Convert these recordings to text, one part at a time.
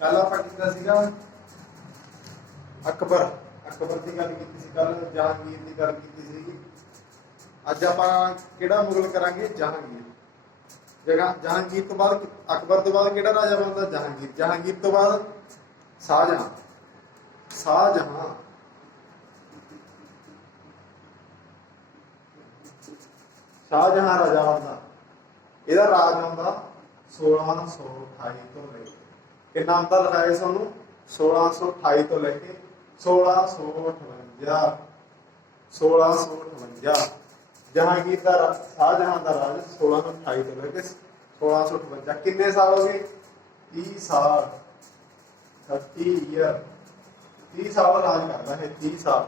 कल आप अकबर अकबर की गल की कल, जहांगीर की गल की। अज आप मुगल करांगे जहांगीर। जहांगीर तो बाद अकबर तो बाद किहड़ा राजा बनता? जहांगीर। जहांगीर तो बाद शाहजहां। शाहजहां शाहजहां राजा बनता। ਇਹਦਾ ਰਾਜ ਆਉਂਦਾ 1628 ਤੋਂ ਲੈ ਕੇ, ਕਿੰਨਾ ਆਉਂਦਾ ਲਿਖਾਇਆ ਸਾਨੂੰ 1628 ਤੋਂ ਲੈ ਕੇ 1658। 1658 ਜਹਾਂਗੀਰ ਦਾ ਸ਼ਾਹਜਹਾं ਦਾ ਰਾਜ 1628 ਤੋਂ ਲੈ ਕੇ 1658। ਕਿੰਨੇ ਸਾਲ ਹੋ ਗਏ? 30 ਸਾਲ। 30 ਈਅਰ। 30 ਸਾਲ ਰਾਜ ਕਰਦਾ ਹੈ। 30 ਸਾਲ।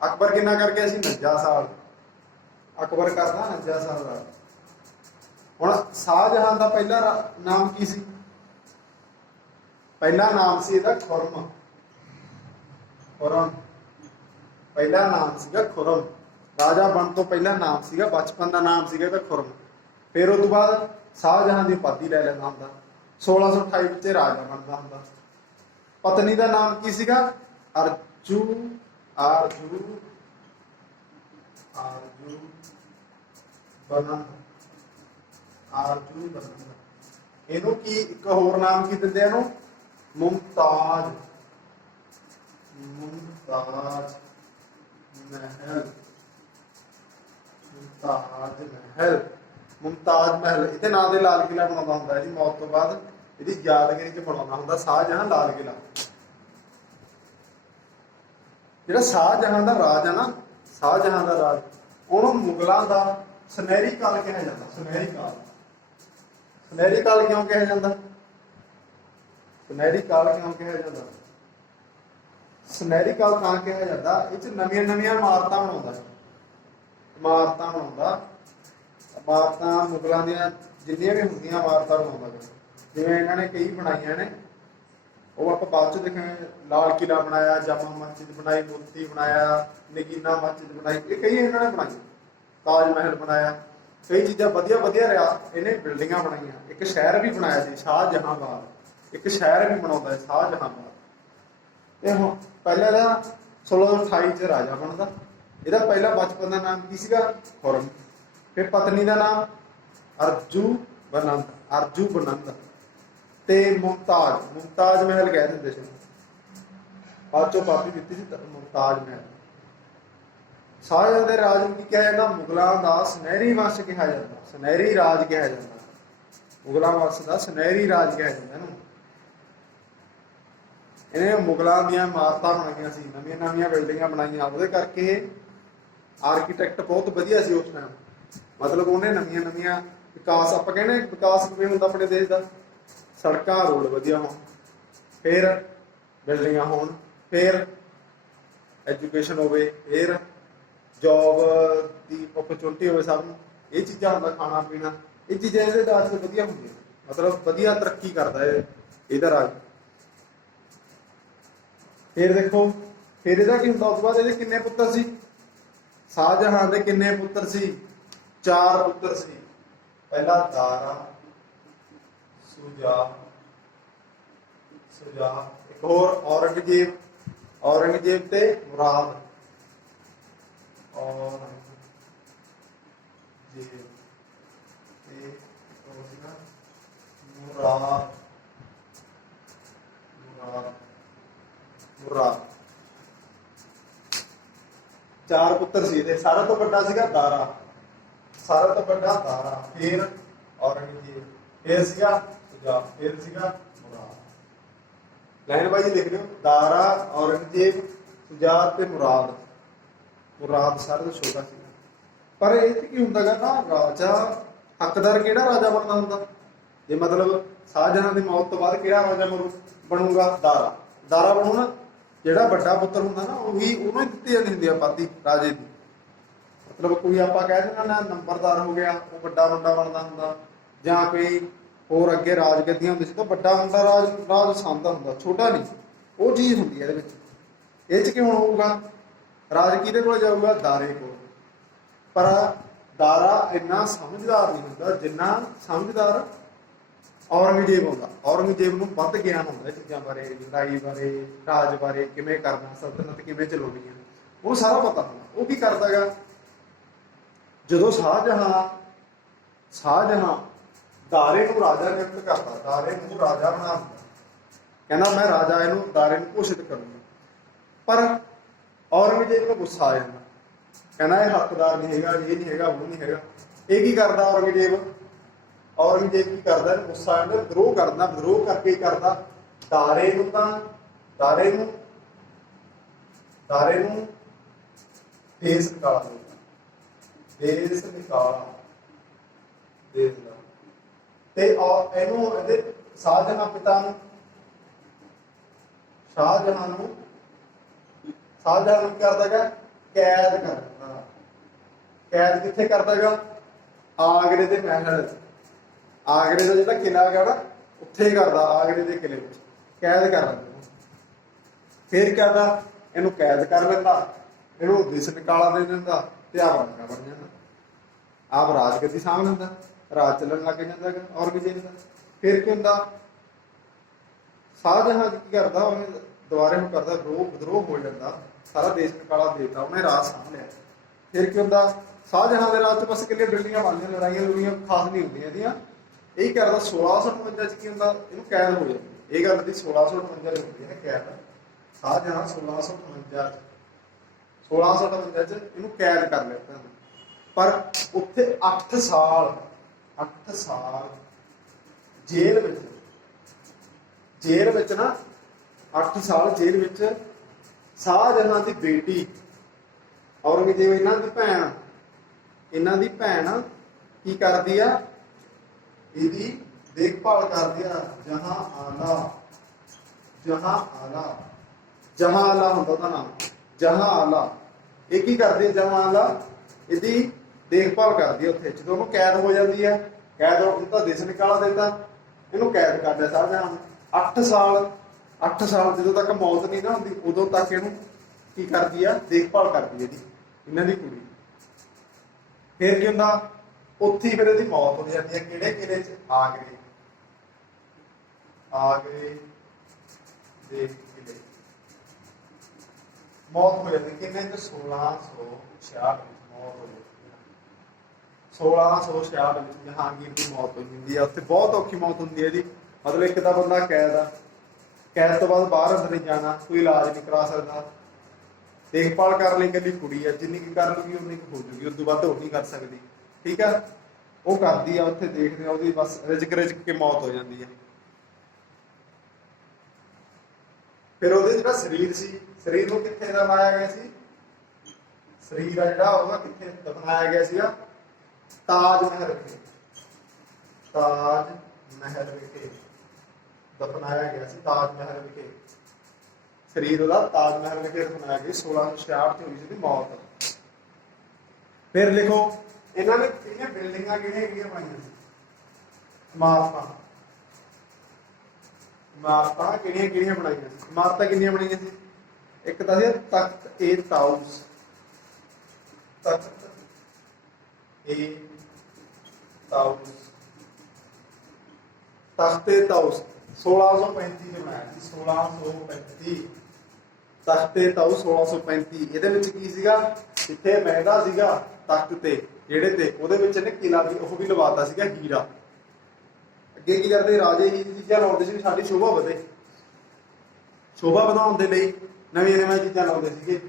ਅਕਬਰ ਕਿੰਨਾ ਕਰ ਗਿਆ ਸੀ? 49 ਸਾਲ। ਅਕਬਰ ਕਰਦਾ 49 ਸਾਲ ਰਾਜ। ਹੁਣ ਸ਼ਾਹਜਹਾं ਦਾ ਪਹਿਲਾ ਨਾਮ ਕੀ ਸੀ? ਪਹਿਲਾ ਨਾਮ ਸੀ ਇਹਦਾ ਖੁਰਮ। ਖੁਰਮ ਪਹਿਲਾ ਨਾਮ ਸੀਗਾ ਖੁਰਮ। ਰਾਜਾ ਬਣ ਤੋਂ ਪਹਿਲਾ ਨਾਮ ਸੀਗਾ, ਬਚਪਨ ਦਾ ਨਾਮ ਸੀਗਾ ਇਹਦਾ ਖੁਰਮ। ਫਿਰ ਉਸ ਤੋਂ ਬਾਅਦ ਸ਼ਾਹਜਹਾं ਦੀ ਉਪਾਧੀ ਲੈ ਲੈਂਦਾ ਹੁੰਦਾ। 1628 ਵਿੱਚ ਰਾਜਾ ਬਣਦਾ ਹੁੰਦਾ। ਪਤਨੀ ਦਾ ਨਾਮ ਕੀ ਸੀਗਾ? ਅਰਜੂ। ਆਰਜੂ ਆਰਜੂ ਬਨੰਦ। ਆਰਜੂ ਬਨੰਦ। ਇਹਨੂੰ ਕੀ ਇੱਕ ਹੋਰ ਨਾਮ ਕੀ ਦਿੰਦੇ? ਇਹਨੂੰ ਮੁਮਤਾਜ। ਮੁਮਤਾਜ महल। मुमताज महल। मुमताज महल ਇਹਦੇ ਨਾਂ ਦੇ ਲਾਲ ਕਿਲਾ ਬਣਾਉਂਦਾ ਹੁੰਦਾ। ਇਹਦੀ ਮੌਤ ਤੋਂ ਬਾਅਦ ਇਹਦੀ ਯਾਦਗਾਰੀ 'ਚ ਬਣਾਉਂਦਾ ਹੁੰਦਾ ਸ਼ਾਹਜਹਾं ਲਾਲ ਕਿਲਾ। ਜਿਹੜਾ ਸ਼ਾਹਜਹਾं ਦਾ ਰਾਜ ਹੈ ਨਾ, ਸ਼ਾਹਜਹਾं ਦਾ ਰਾਜ, ਉਹਨੂੰ ਮੁਗਲਾਂ ਦਾ ਸੁਨਹਿਰੀ ਕਾਲ ਕਿਹਾ ਜਾਂਦਾ। ਸੁਨਹਿਰੀ ਕਾਲ। ਸੁਨਹਿਰੀ ਕਾਲ ਕਿਉਂ ਕਿਹਾ ਜਾਂਦਾ? ਸੁਨਹਿਰੀ ਕਾਲ ਕਿਉਂ ਕਿਹਾ ਜਾਂਦਾ? ਸੁਨਹਿਰੀ ਕਾਲ ਤਾਂ ਕਿਹਾ ਜਾਂਦਾ, ਇਹ 'ਚ ਨਵੀਆਂ ਨਵੀਆਂ ਇਮਾਰਤਾਂ ਬਣਾਉਂਦਾ। ਇਮਾਰਤਾਂ ਬਣਾਉਂਦਾ। ਇਮਾਰਤਾਂ ਮੁਗਲਾਂ ਦੀਆਂ ਜਿੰਨੀਆਂ ਵੀ ਹੁੰਦੀਆਂ ਇਮਾਰਤਾਂ ਬਣਾਉਂਦਾ। ਜਿਵੇਂ ਇਹਨਾਂ ਨੇ ਕਈ ਬਣਾਈਆਂ ਨੇ, ਉਹ ਆਪਾਂ ਬਾਅਦ 'ਚ ਦੇਖਾਂਗੇ। ਲਾਲ ਕਿਲਾ ਬਣਾਇਆ, ਜਾਮਾ ਮਸਜਿਦ ਬਣਾਈ, ਮੋਤੀ ਬਣਾਇਆ, ਨਗੀਨਾ ਮਸਜਿਦ ਬਣਾਈ। ਇਹ ਕਈ ਇਹਨਾਂ ਨੇ ਬਣਾਈਆਂ। ਤਾਜ ਮਹਿਲ ਬਣਾਇਆ। ਕਈ ਚੀਜ਼ਾਂ ਵਧੀਆ ਵਧੀਆ ਰਿਹਾ। ਇਹਨੇ ਬਿਲਡਿੰਗਾਂ ਬਣਾਈਆਂ। ਇੱਕ ਸ਼ਹਿਰ ਵੀ ਬਣਾਇਆ ਸੀ ਸ਼ਾਹਜਹਾਂਬਾਦ। ਇੱਕ ਸ਼ਹਿਰ ਵੀ ਬਣਾਉਂਦਾ ਸ਼ਾਹਜਹਾਂਬਾਦ। ਇਹ ਹੁਣ ਪਹਿਲਾਂ ਦਾ 1628 ਚ ਰਾਜਾ ਬਣਦਾ। ਇਹਦਾ ਪਹਿਲਾ ਬਚਪਨ ਦਾ ਨਾਮ ਕੀ ਸੀਗਾ? ਖੁਰਮ। ਫਿਰ ਪਤਨੀ ਦਾ ਨਾਮ ਅਰਜੂ ਬਨੰਦ। ਅਰਜੂ ਬਨੰਦ। ਤੇ ਮੁਮਤਾਜ। ਮੁਮਤਾਜ ਮਹਿਲ ਕਹਿ ਦਿੰਦੇ ਸੀ। ਬਾਅਦ ਚੋਂ ਕਾਫੀ ਦਿੱਤੀ ਸੀ ਮੁਮਤਾਜ ਮਹਿਲ। ਸ਼ਾਹਜਹਾਂ ਦੇ ਰਾਜ ਨੂੰ ਕੀ ਕਿਹਾ ਜਾਂਦਾ? ਮੁਗਲਾਂ ਦਾ ਸੁਨਹਿਰੀ ਵੰਸ਼ ਕਿਹਾ ਜਾਂਦਾ। ਸੁਨਹਿਰੀ ਰਾਜ ਕਿਹਾ ਜਾਂਦਾ। ਮੁਗਲਾਂ ਵੰਸ਼ ਦਾ ਸੁਨਹਿਰੀ ਰਾਜ ਕਿਹਾ ਜਾਂਦਾ ਇਹਨੂੰ। ਇਹਨੇ ਮੁਗਲਾਂ ਦੀਆਂ ਇਮਾਰਤਾਂ ਬਣਾਈਆਂ ਸੀ, ਨਵੀਆਂ ਨਵੀਆਂ ਬਿਲਡਿੰਗਾਂ ਬਣਾਈਆਂ। ਉਹਦੇ ਕਰਕੇ ਆਰਕੀਟੈਕਟ ਬਹੁਤ ਵਧੀਆ ਸੀ ਉਸ ਟਾਈਮ। ਮਤਲਬ ਉਹਨੇ ਨਵੀਆਂ ਨਵੀਆਂ ਵਿਕਾਸ, ਆਪਾਂ ਕਹਿੰਦੇ ਵਿਕਾਸ ਕਿਵੇਂ ਹੁੰਦਾ ਆਪਣੇ ਦੇਸ਼ ਦਾ? ਸੜਕਾਂ ਰੋਡ ਵਧੀਆ ਹੋਣ, ਫਿਰ ਬਿਲਡਿੰਗਾਂ ਹੋਣ, ਫਿਰ ਐਜੂਕੇਸ਼ਨ ਹੋਵੇ, ਫਿਰ ਜੋਬ ਦੀ ਓਪਰਚੁਨਿਟੀ ਹੋਵੇ ਸਭ ਨੂੰ। ਇਹ ਚੀਜ਼ਾਂ ਹੁੰਦਾ, ਖਾਣਾ ਪੀਣਾ, ਇਹ ਚੀਜ਼ਾਂ ਇਹਦੇ ਰਾਜ 'ਚ ਵਧੀਆ ਹੁੰਦੀਆਂ। ਮਤਲਬ ਵਧੀਆ ਤਰੱਕੀ ਕਰਦਾ ਇਹਦਾ ਰਾਜ। ਫਿਰ ਦੇਖੋ, ਫਿਰ ਇਹਦਾ ਕੀ ਹੁੰਦਾ? ਉਸ ਤੋਂ ਬਾਅਦ ਇਹਦੇ ਕਿੰਨੇ ਪੁੱਤਰ ਸੀ? ਸ਼ਾਹਜਹਾਂ ਦੇ ਕਿੰਨੇ ਪੁੱਤਰ ਸੀ? 4 ਪੁੱਤਰ ਸੀ। ਪਹਿਲਾ ਦਾਰਾ, ਸੁਜਾ, ਇੱਕ ਹੋਰ ਔਰੰਗਜ਼ੇਬ। ਔਰੰਗਜ਼ੇਬ ਤੇ ਮੁਰਾਦ। ਔਰੰਗਜ਼ੇਬ ਤੇ ਮੁਰਾਦ। ਮੁਰਾਦ। 4 ਪੁੱਤਰ ਸੀ ਇਹਦੇ। ਸਾਰਾ ਤੋਂ ਵੱਡਾ ਸੀਗਾ ਦਾਰਾ। ਸਾਰਾ ਤੋਂ ਵੱਡਾ ਦਾਰਾ। ਫਿਰ ਔਰੰਗਜ਼ੇਬ। ਫਿਰ ਸੀਗਾ ਸੁਜਾ। ਫਿਰ ਸੀਗਾ ਮੁਰਾਦ। ਲਾਈਨ ਬਾਈ ਲਿਖ ਲਿਓ। ਦਾਰਾ, ਔਰੰਗਜ਼ੇਬ, ਸੁਜਾ ਤੇ ਮੁਰਾਦ। ਮੁਰਾਦ ਸਾਰਿਆਂ ਤੋਂ ਛੋਟਾ ਸੀਗਾ। ਪਰ ਇਹ 'ਚ ਕੀ ਹੁੰਦਾ ਗਾ ਨਾ, ਰਾਜਾ ਹੱਕਦਾਰ ਕਿਹੜਾ ਰਾਜਾ ਬਣਦਾ ਹੁੰਦਾ? ਜੇ ਮਤਲਬ ਸ਼ਾਹਜਹਾਂ ਦੀ ਮੌਤ ਤੋਂ ਬਾਅਦ ਕਿਹੜਾ ਰਾਜਾ ਬਣੂਗਾ? ਦਾਰਾ। ਦਾਰਾ ਬਣੂ ਨਾ। ਜਿਹੜਾ ਵੱਡਾ ਪੁੱਤਰ ਹੁੰਦਾ ਨਾ, ਉਹੀ ਉਹਨੂੰ ਹੀ ਦਿੱਤੀ ਜਾਂਦੀ ਹੁੰਦੀ ਉਪਾਧੀ ਰਾਜੇ ਦੀ। ਮਤਲਬ ਕੋਈ ਆਪਾਂ ਕਹਿ ਦਿੰਦੇ ਨਾ ਨੰਬਰਦਾਰ ਹੋ ਗਿਆ, ਉਹ ਵੱਡਾ ਬਣਦਾ ਹੁੰਦਾ। ਜਾਂ ਕੋਈ ਹੋਰ ਅੱਗੇ ਰਾਜਗੱਦੀਆਂ ਹੁੰਦੀ ਸੀ ਤਾਂ ਵੱਡਾ ਹੁੰਦਾ ਰਾਜ ਸੰਦਾ ਹੁੰਦਾ, ਛੋਟਾ ਨਹੀਂ। ਉਹ ਚੀਜ਼ ਹੁੰਦੀ ਹੈ ਇਹਦੇ ਵਿੱਚ। ਇਹ 'ਚ ਕਿਉਂ ਹੋਊਗਾ? ਰਾਜ ਕਿਹਦੇ ਕੋਲ ਜਾਊਗਾ? ਦਾਰੇ ਕੋਲ। ਪਰ ਦਾਰਾ ਇੰਨਾ ਸਮਝਦਾਰ ਨਹੀਂ ਹੁੰਦਾ ਜਿੰਨਾ ਸਮਝਦਾਰ ਔਰੰਗਜ਼ੇਬ ਆਉਂਦਾ। ਔਰੰਗਜ਼ੇਬ ਨੂੰ ਵੱਧ ਗਿਆਨ ਹੁੰਦਾ ਇਹ ਚੀਜ਼ਾਂ ਬਾਰੇ, ਲੜਾਈ ਬਾਰੇ, ਰਾਜ ਬਾਰੇ, ਕਿਵੇਂ ਕਰਨਾ, ਸਲਤਨਤ ਕਿਵੇਂ ਚਲਾਉਣੀ ਹੈ, ਉਹ ਸਾਰਾ ਪਤਾ ਹੁੰਦਾ। ਉਹ ਕੀ ਕਰਦਾ ਗਾ, ਜਦੋਂ ਸ਼ਾਹਜਹਾਂ ਦਾਰੇ ਨੂੰ ਰਾਜਾ ਨਿਯੁਕਤ ਕਰਦਾ, ਦਾਰੇ ਨੂੰ ਰਾਜਾ ਬਣਾ ਦਿੰਦਾ, ਕਹਿੰਦਾ ਮੈਂ ਰਾਜਾ ਇਹਨੂੰ ਦਾਰੇ ਨੂੰ ਘੋਸ਼ਿਤ ਕਰੂੰਗਾ। ਪਰ ਔਰੰਗਜ਼ੇਬ ਨੂੰ ਗੁੱਸਾ ਆ ਜਾਂਦਾ, ਕਹਿੰਦਾ ਇਹ ਹੱਕਦਾਰ ਨਹੀਂ ਹੈਗਾ, ਇਹ ਨਹੀਂ ਹੈਗਾ, ਉਹ ਨਹੀਂ ਹੈਗਾ। ਇਹ ਕੀ ਕਰਦਾ ਔਰੰਗਜ਼ੇਬ ਕੀ ਕਰਦਾ, ਇਹਨੂੰ ਗੁੱਸਾ ਆ ਜਾਂਦਾ, ਵਿਦਰੋਹ ਕਰਦਾ। ਵਿਦਰੋਹ ਕਰਕੇ ਹੀ ਕਰਦਾ, ਦਾਰੇ ਨੂੰ ਦੇਸ ਨਿਕਾਲਾ ਦੇ ਦਿੰਦਾ। ਤੇ ਇਹਨੂੰ ਇਹਦੇ ਸ਼ਾਹਜਹਾਂ ਪਿਤਾ ਨੂੰ ਕੀ ਕਰਦਾ ਗਾ, ਕੈਦ ਕਰ ਦਿੰਦਾ। ਕੈਦ ਕਿੱਥੇ ਕਰਦਾ ਗਾ, ਆਗਰੇ ਦੇ ਮਹਿਲ, ਆਗਰੇ ਦਾ ਜਿਹੜਾ ਕਿਲ੍ਹਾ ਹੈਗਾ ਨਾ ਉੱਥੇ ਹੀ ਕਰਦਾ, ਆਗਰੇ ਦੇ ਕਿਲ੍ਹੇ ਵਿੱਚ ਕੈਦ ਕਰ ਲੈਂਦਾ। ਫਿਰ ਕਰਦਾ, ਇਹਨੂੰ ਕੈਦ ਕਰ ਲੈਂਦਾ, ਇਹਨੂੰ ਦੇਸ ਨਿਕਾਲਾ ਦੇ ਦਿੰਦਾ ਤੇ ਆਪ ਰਾਜਾ ਬਣ ਜਾਂਦਾ। ਆਪ ਰਾਜਗੱਦੀ ਸਾਂਭ ਲੈਂਦਾ, ਰਾਜ ਚੱਲਣ ਲੱਗ ਜਾਂਦਾ ਹੈਗਾ ਔਰੰਗਜ਼ੇਬ ਦਾ। ਫਿਰ ਕੀ ਹੁੰਦਾ, ਸ਼ਾਹਜਹਾਂ ਕੀ ਕਰਦਾ, ਉਹਨੇ ਦੁਬਾਰੇ ਨੂੰ ਕਰਦਾ ਵਿਦਰੋਹ ਹੋ ਜਾਂਦਾ, ਸਾਰਾ ਦੇਸ਼ ਨਿਕਾਲਾ ਦੇ ਦਿੱਤਾ, ਉਹਨੇ ਰਾਜ ਸਾਂਭ ਲਿਆ। ਫਿਰ ਕੀ ਹੁੰਦਾ, ਸ਼ਾਹਜਹਾਂ ਦੇ ਰਾਜ 'ਚ ਬਸ ਕਿੰਨੀਆਂ ਬਿਲਡਿੰਗਾਂ ਬਣਦੀਆਂ, ਲੜਾਈਆਂ ਖਾਸ ਨਹੀਂ ਹੁੰਦੀਆਂ ਇਹਦੀਆਂ। ਇਹ ਕਰਦਾ 1658 'ਚ ਕੀ ਹੁੰਦਾ, ਇਹਨੂੰ ਕੈਦ ਹੋ ਜਾਂਦੀ। ਇਹ ਗੱਲ ਦੀ 1658 'ਚ ਹੁੰਦੀ ਹੈ ਕੈਦ। ਸ਼ਾਹਜਹਾਂ 1658 'ਚ ਇਹਨੂੰ ਕੈਦ ਕਰ ਲਿਆ। ਪਰ ਉੱਥੇ 8 ਸਾਲ ਜੇਲ੍ਹ ਵਿੱਚ ਨਾ 8 ਸਾਲ ਜੇਲ੍ਹ ਵਿੱਚ ਸ਼ਾਹਜਹਾਂ ਦੀ ਬੇਟੀ ਔਰੰਗਜ਼ੇਬ ਇਹਨਾਂ ਦੀ ਭੈਣ ਕੀ ਕਰਦੀ ਆ, ਇਹਦੀ ਦੇਖਭਾਲ ਕਰਦੀ ਆ। ਜਹਾਂ ਆਲਾ ਹੁੰਦਾ ਉਹਦਾ ਨਾਮ, ਜਹਾਂ ਆਲਾ। ਇਹ ਕੀ ਕਰਦੀ ਹੈ, ਜਹਾਂ ਆਲਾ ਇਹਦੀ ਦੇਖਭਾਲ ਕਰਦੀ ਹੈ ਉੱਥੇ। ਜਦੋਂ ਉਹਨੂੰ ਕੈਦ ਹੋ ਜਾਂਦੀ ਹੈ, ਕੈਦ ਉਹਨੂੰ ਤਾਂ ਦੇਸ਼ ਨਿਕਾਲਾ ਦੇਤਾ, ਇਹਨੂੰ ਕੈਦ ਕਰ ਲਿਆ ਸ਼ਾਹਜਹਾਂ ਨੇ 8 ਸਾਲ ਜਦੋਂ ਤੱਕ ਮੌਤ ਨਹੀਂ ਨਾ ਹੁੰਦੀ ਉਦੋਂ ਤੱਕ ਇਹਨੂੰ ਕੀ ਕਰਦੀ ਆ, ਦੇਖਭਾਲ ਕਰਦੀ ਇਹਦੀ, ਇਹਨਾਂ ਦੀ ਕੁੜੀ। ਫਿਰ ਕੀ ਹੁੰਦਾ, ਉੱਥੇ ਫਿਰ ਇਹਦੀ ਮੌਤ ਹੋ ਜਾਂਦੀ ਹੈ। ਕਿਹੜੇ ਕਿਲ੍ਹੇ 'ਚ, ਆਗਰੇ ਦੇ ਕਿਲ੍ਹੇ ਮੌਤ ਹੋ ਜਾਂਦੀ। ਕਿੰਨੇ 'ਚ, 1666 ਵਿੱਚ ਮੌਤ ਹੋ ਜਾਂਦੀ ਹੈ। 1666 ਵਿੱਚ ਜਹਾਂਗੀਰ ਦੀ ਮੌਤ ਹੋ ਜਾਂਦੀ ਹੈ। ਉੱਥੇ ਬਹੁਤ ਔਖੀ ਮੌਤ ਹੁੰਦੀ ਹੈ ਇਹਦੀ। ਮਤਲਬ ਇੱਕ ਤਾਂ ਬੰਦਾ ਕੈਦ ਆ, ਕੈਦ ਤੋਂ ਬਾਅਦ ਬਾਹਰ ਅੰਦਰ ਨਹੀਂ ਜਾਣਾ, ਕੋਈ ਇਲਾਜ ਨਹੀਂ ਕਰਾ ਸਕਦਾ, ਦੇਖਭਾਲ ਕਰਨ ਲਈ ਇਕੱਲੀ ਕੁੜੀ ਆ, ਜਿੰਨੀ ਕੁ ਕਰ ਲੂਗੀ ਉਨੀ ਕੁ ਹੋ ਜੂਗੀ, ਉਸ ਤੋਂ ਵੱਧ ਉਹ ਨਹੀਂ ਕਰ ਸਕਦੀ। ਠੀਕ ਆ, ਉਹ ਕਰਦੀ ਆ। ਉੱਥੇ ਦੇਖਦੇ ਆ ਉਹਦੀ ਬਸ ਰਿਜਕ ਕੇ ਮੌਤ ਹੋ ਜਾਂਦੀ ਹੈ। ਫਿਰ ਉਹਦੇ ਜਿਹੜਾ ਸਰੀਰ ਸੀ, ਸਰੀਰ ਨੂੰ ਕਿੱਥੇ ਦਫਨਾਇਆ ਗਿਆ ਸੀ, ਸਰੀਰ ਆ ਜਿਹੜਾ ਉਹਦਾ ਕਿੱਥੇ ਦਫਨਾਇਆ ਗਿਆ ਸੀਗਾ, ਤਾਜ ਮਹਿਲ ਵਿਖੇ ਦਫਨਾਇਆ ਗਿਆ ਸੀ। ਤਾਜ ਮਹਿਲ ਵਿਖੇ ਸਰੀਰ ਉਹਦਾ ਤਾਜ ਮਹਿਲ ਵਿਖੇ ਦਫਨਾਇਆ ਗਿਆ। 1666 'ਚ ਹੋਈ ਸੀ ਮੌਤ। ਫਿਰ ਲਿਖੋ, ਇਹਨਾਂ ਨੇ ਕਿਹੜੀਆਂ ਬਿਲਡਿੰਗਾਂ ਕਿਹੜੀਆਂ ਬਣਾਈਆਂ ਸੀ, ਇਮਾਰਤਾਂ ਕਿਹੜੀਆਂ ਬਣਾਈਆਂ ਸੀ। ਇਮਾਰਤਾਂ ਕਿੰਨੀਆਂ ਬਣਾਈਆਂ ਸੀ, ਇੱਕ ਤਾਂ ਸੀ ਤਖਤ-ਏ-ਤਾਊਸ, ਤਖਤ-ਏ-ਤਾਊਸ 1635 ਚ ਬਣਾਇਆ ਸੀ। 1635 ਤਖਤ-ਏ-ਤਾਊਸ 1635। ਇਹਦੇ ਵਿੱਚ ਕੀ ਸੀਗਾ, ਜਿੱਥੇ ਮਹਿਦਾ ਸੀਗਾ ਤਖਤ ਤੇ ਜਿਹੜੇ ਤੇ, ਉਹਦੇ ਵਿੱਚ ਇਹਨੇ ਕਿਲਾ ਵੀ ਉਹ ਵੀ ਲਵਾਤਾ ਸੀਗਾ, ਹੀਰਾ। ਅੱਗੇ ਕੀ ਕਰਦੇ, ਰਾਜੇ ਹੀ ਚੀਜ਼ਾਂ ਲਾਉਂਦੇ ਸੀ, ਸਾਡੀ ਸ਼ੋਭਾ ਵਧੇ, ਸ਼ੋਭਾ ਵਧਾਉਣ ਦੇ ਲਈ ਨਵੀਆਂ ਚੀਜ਼ਾਂ ਲਾਉਂਦੇ ਸੀਗੇ।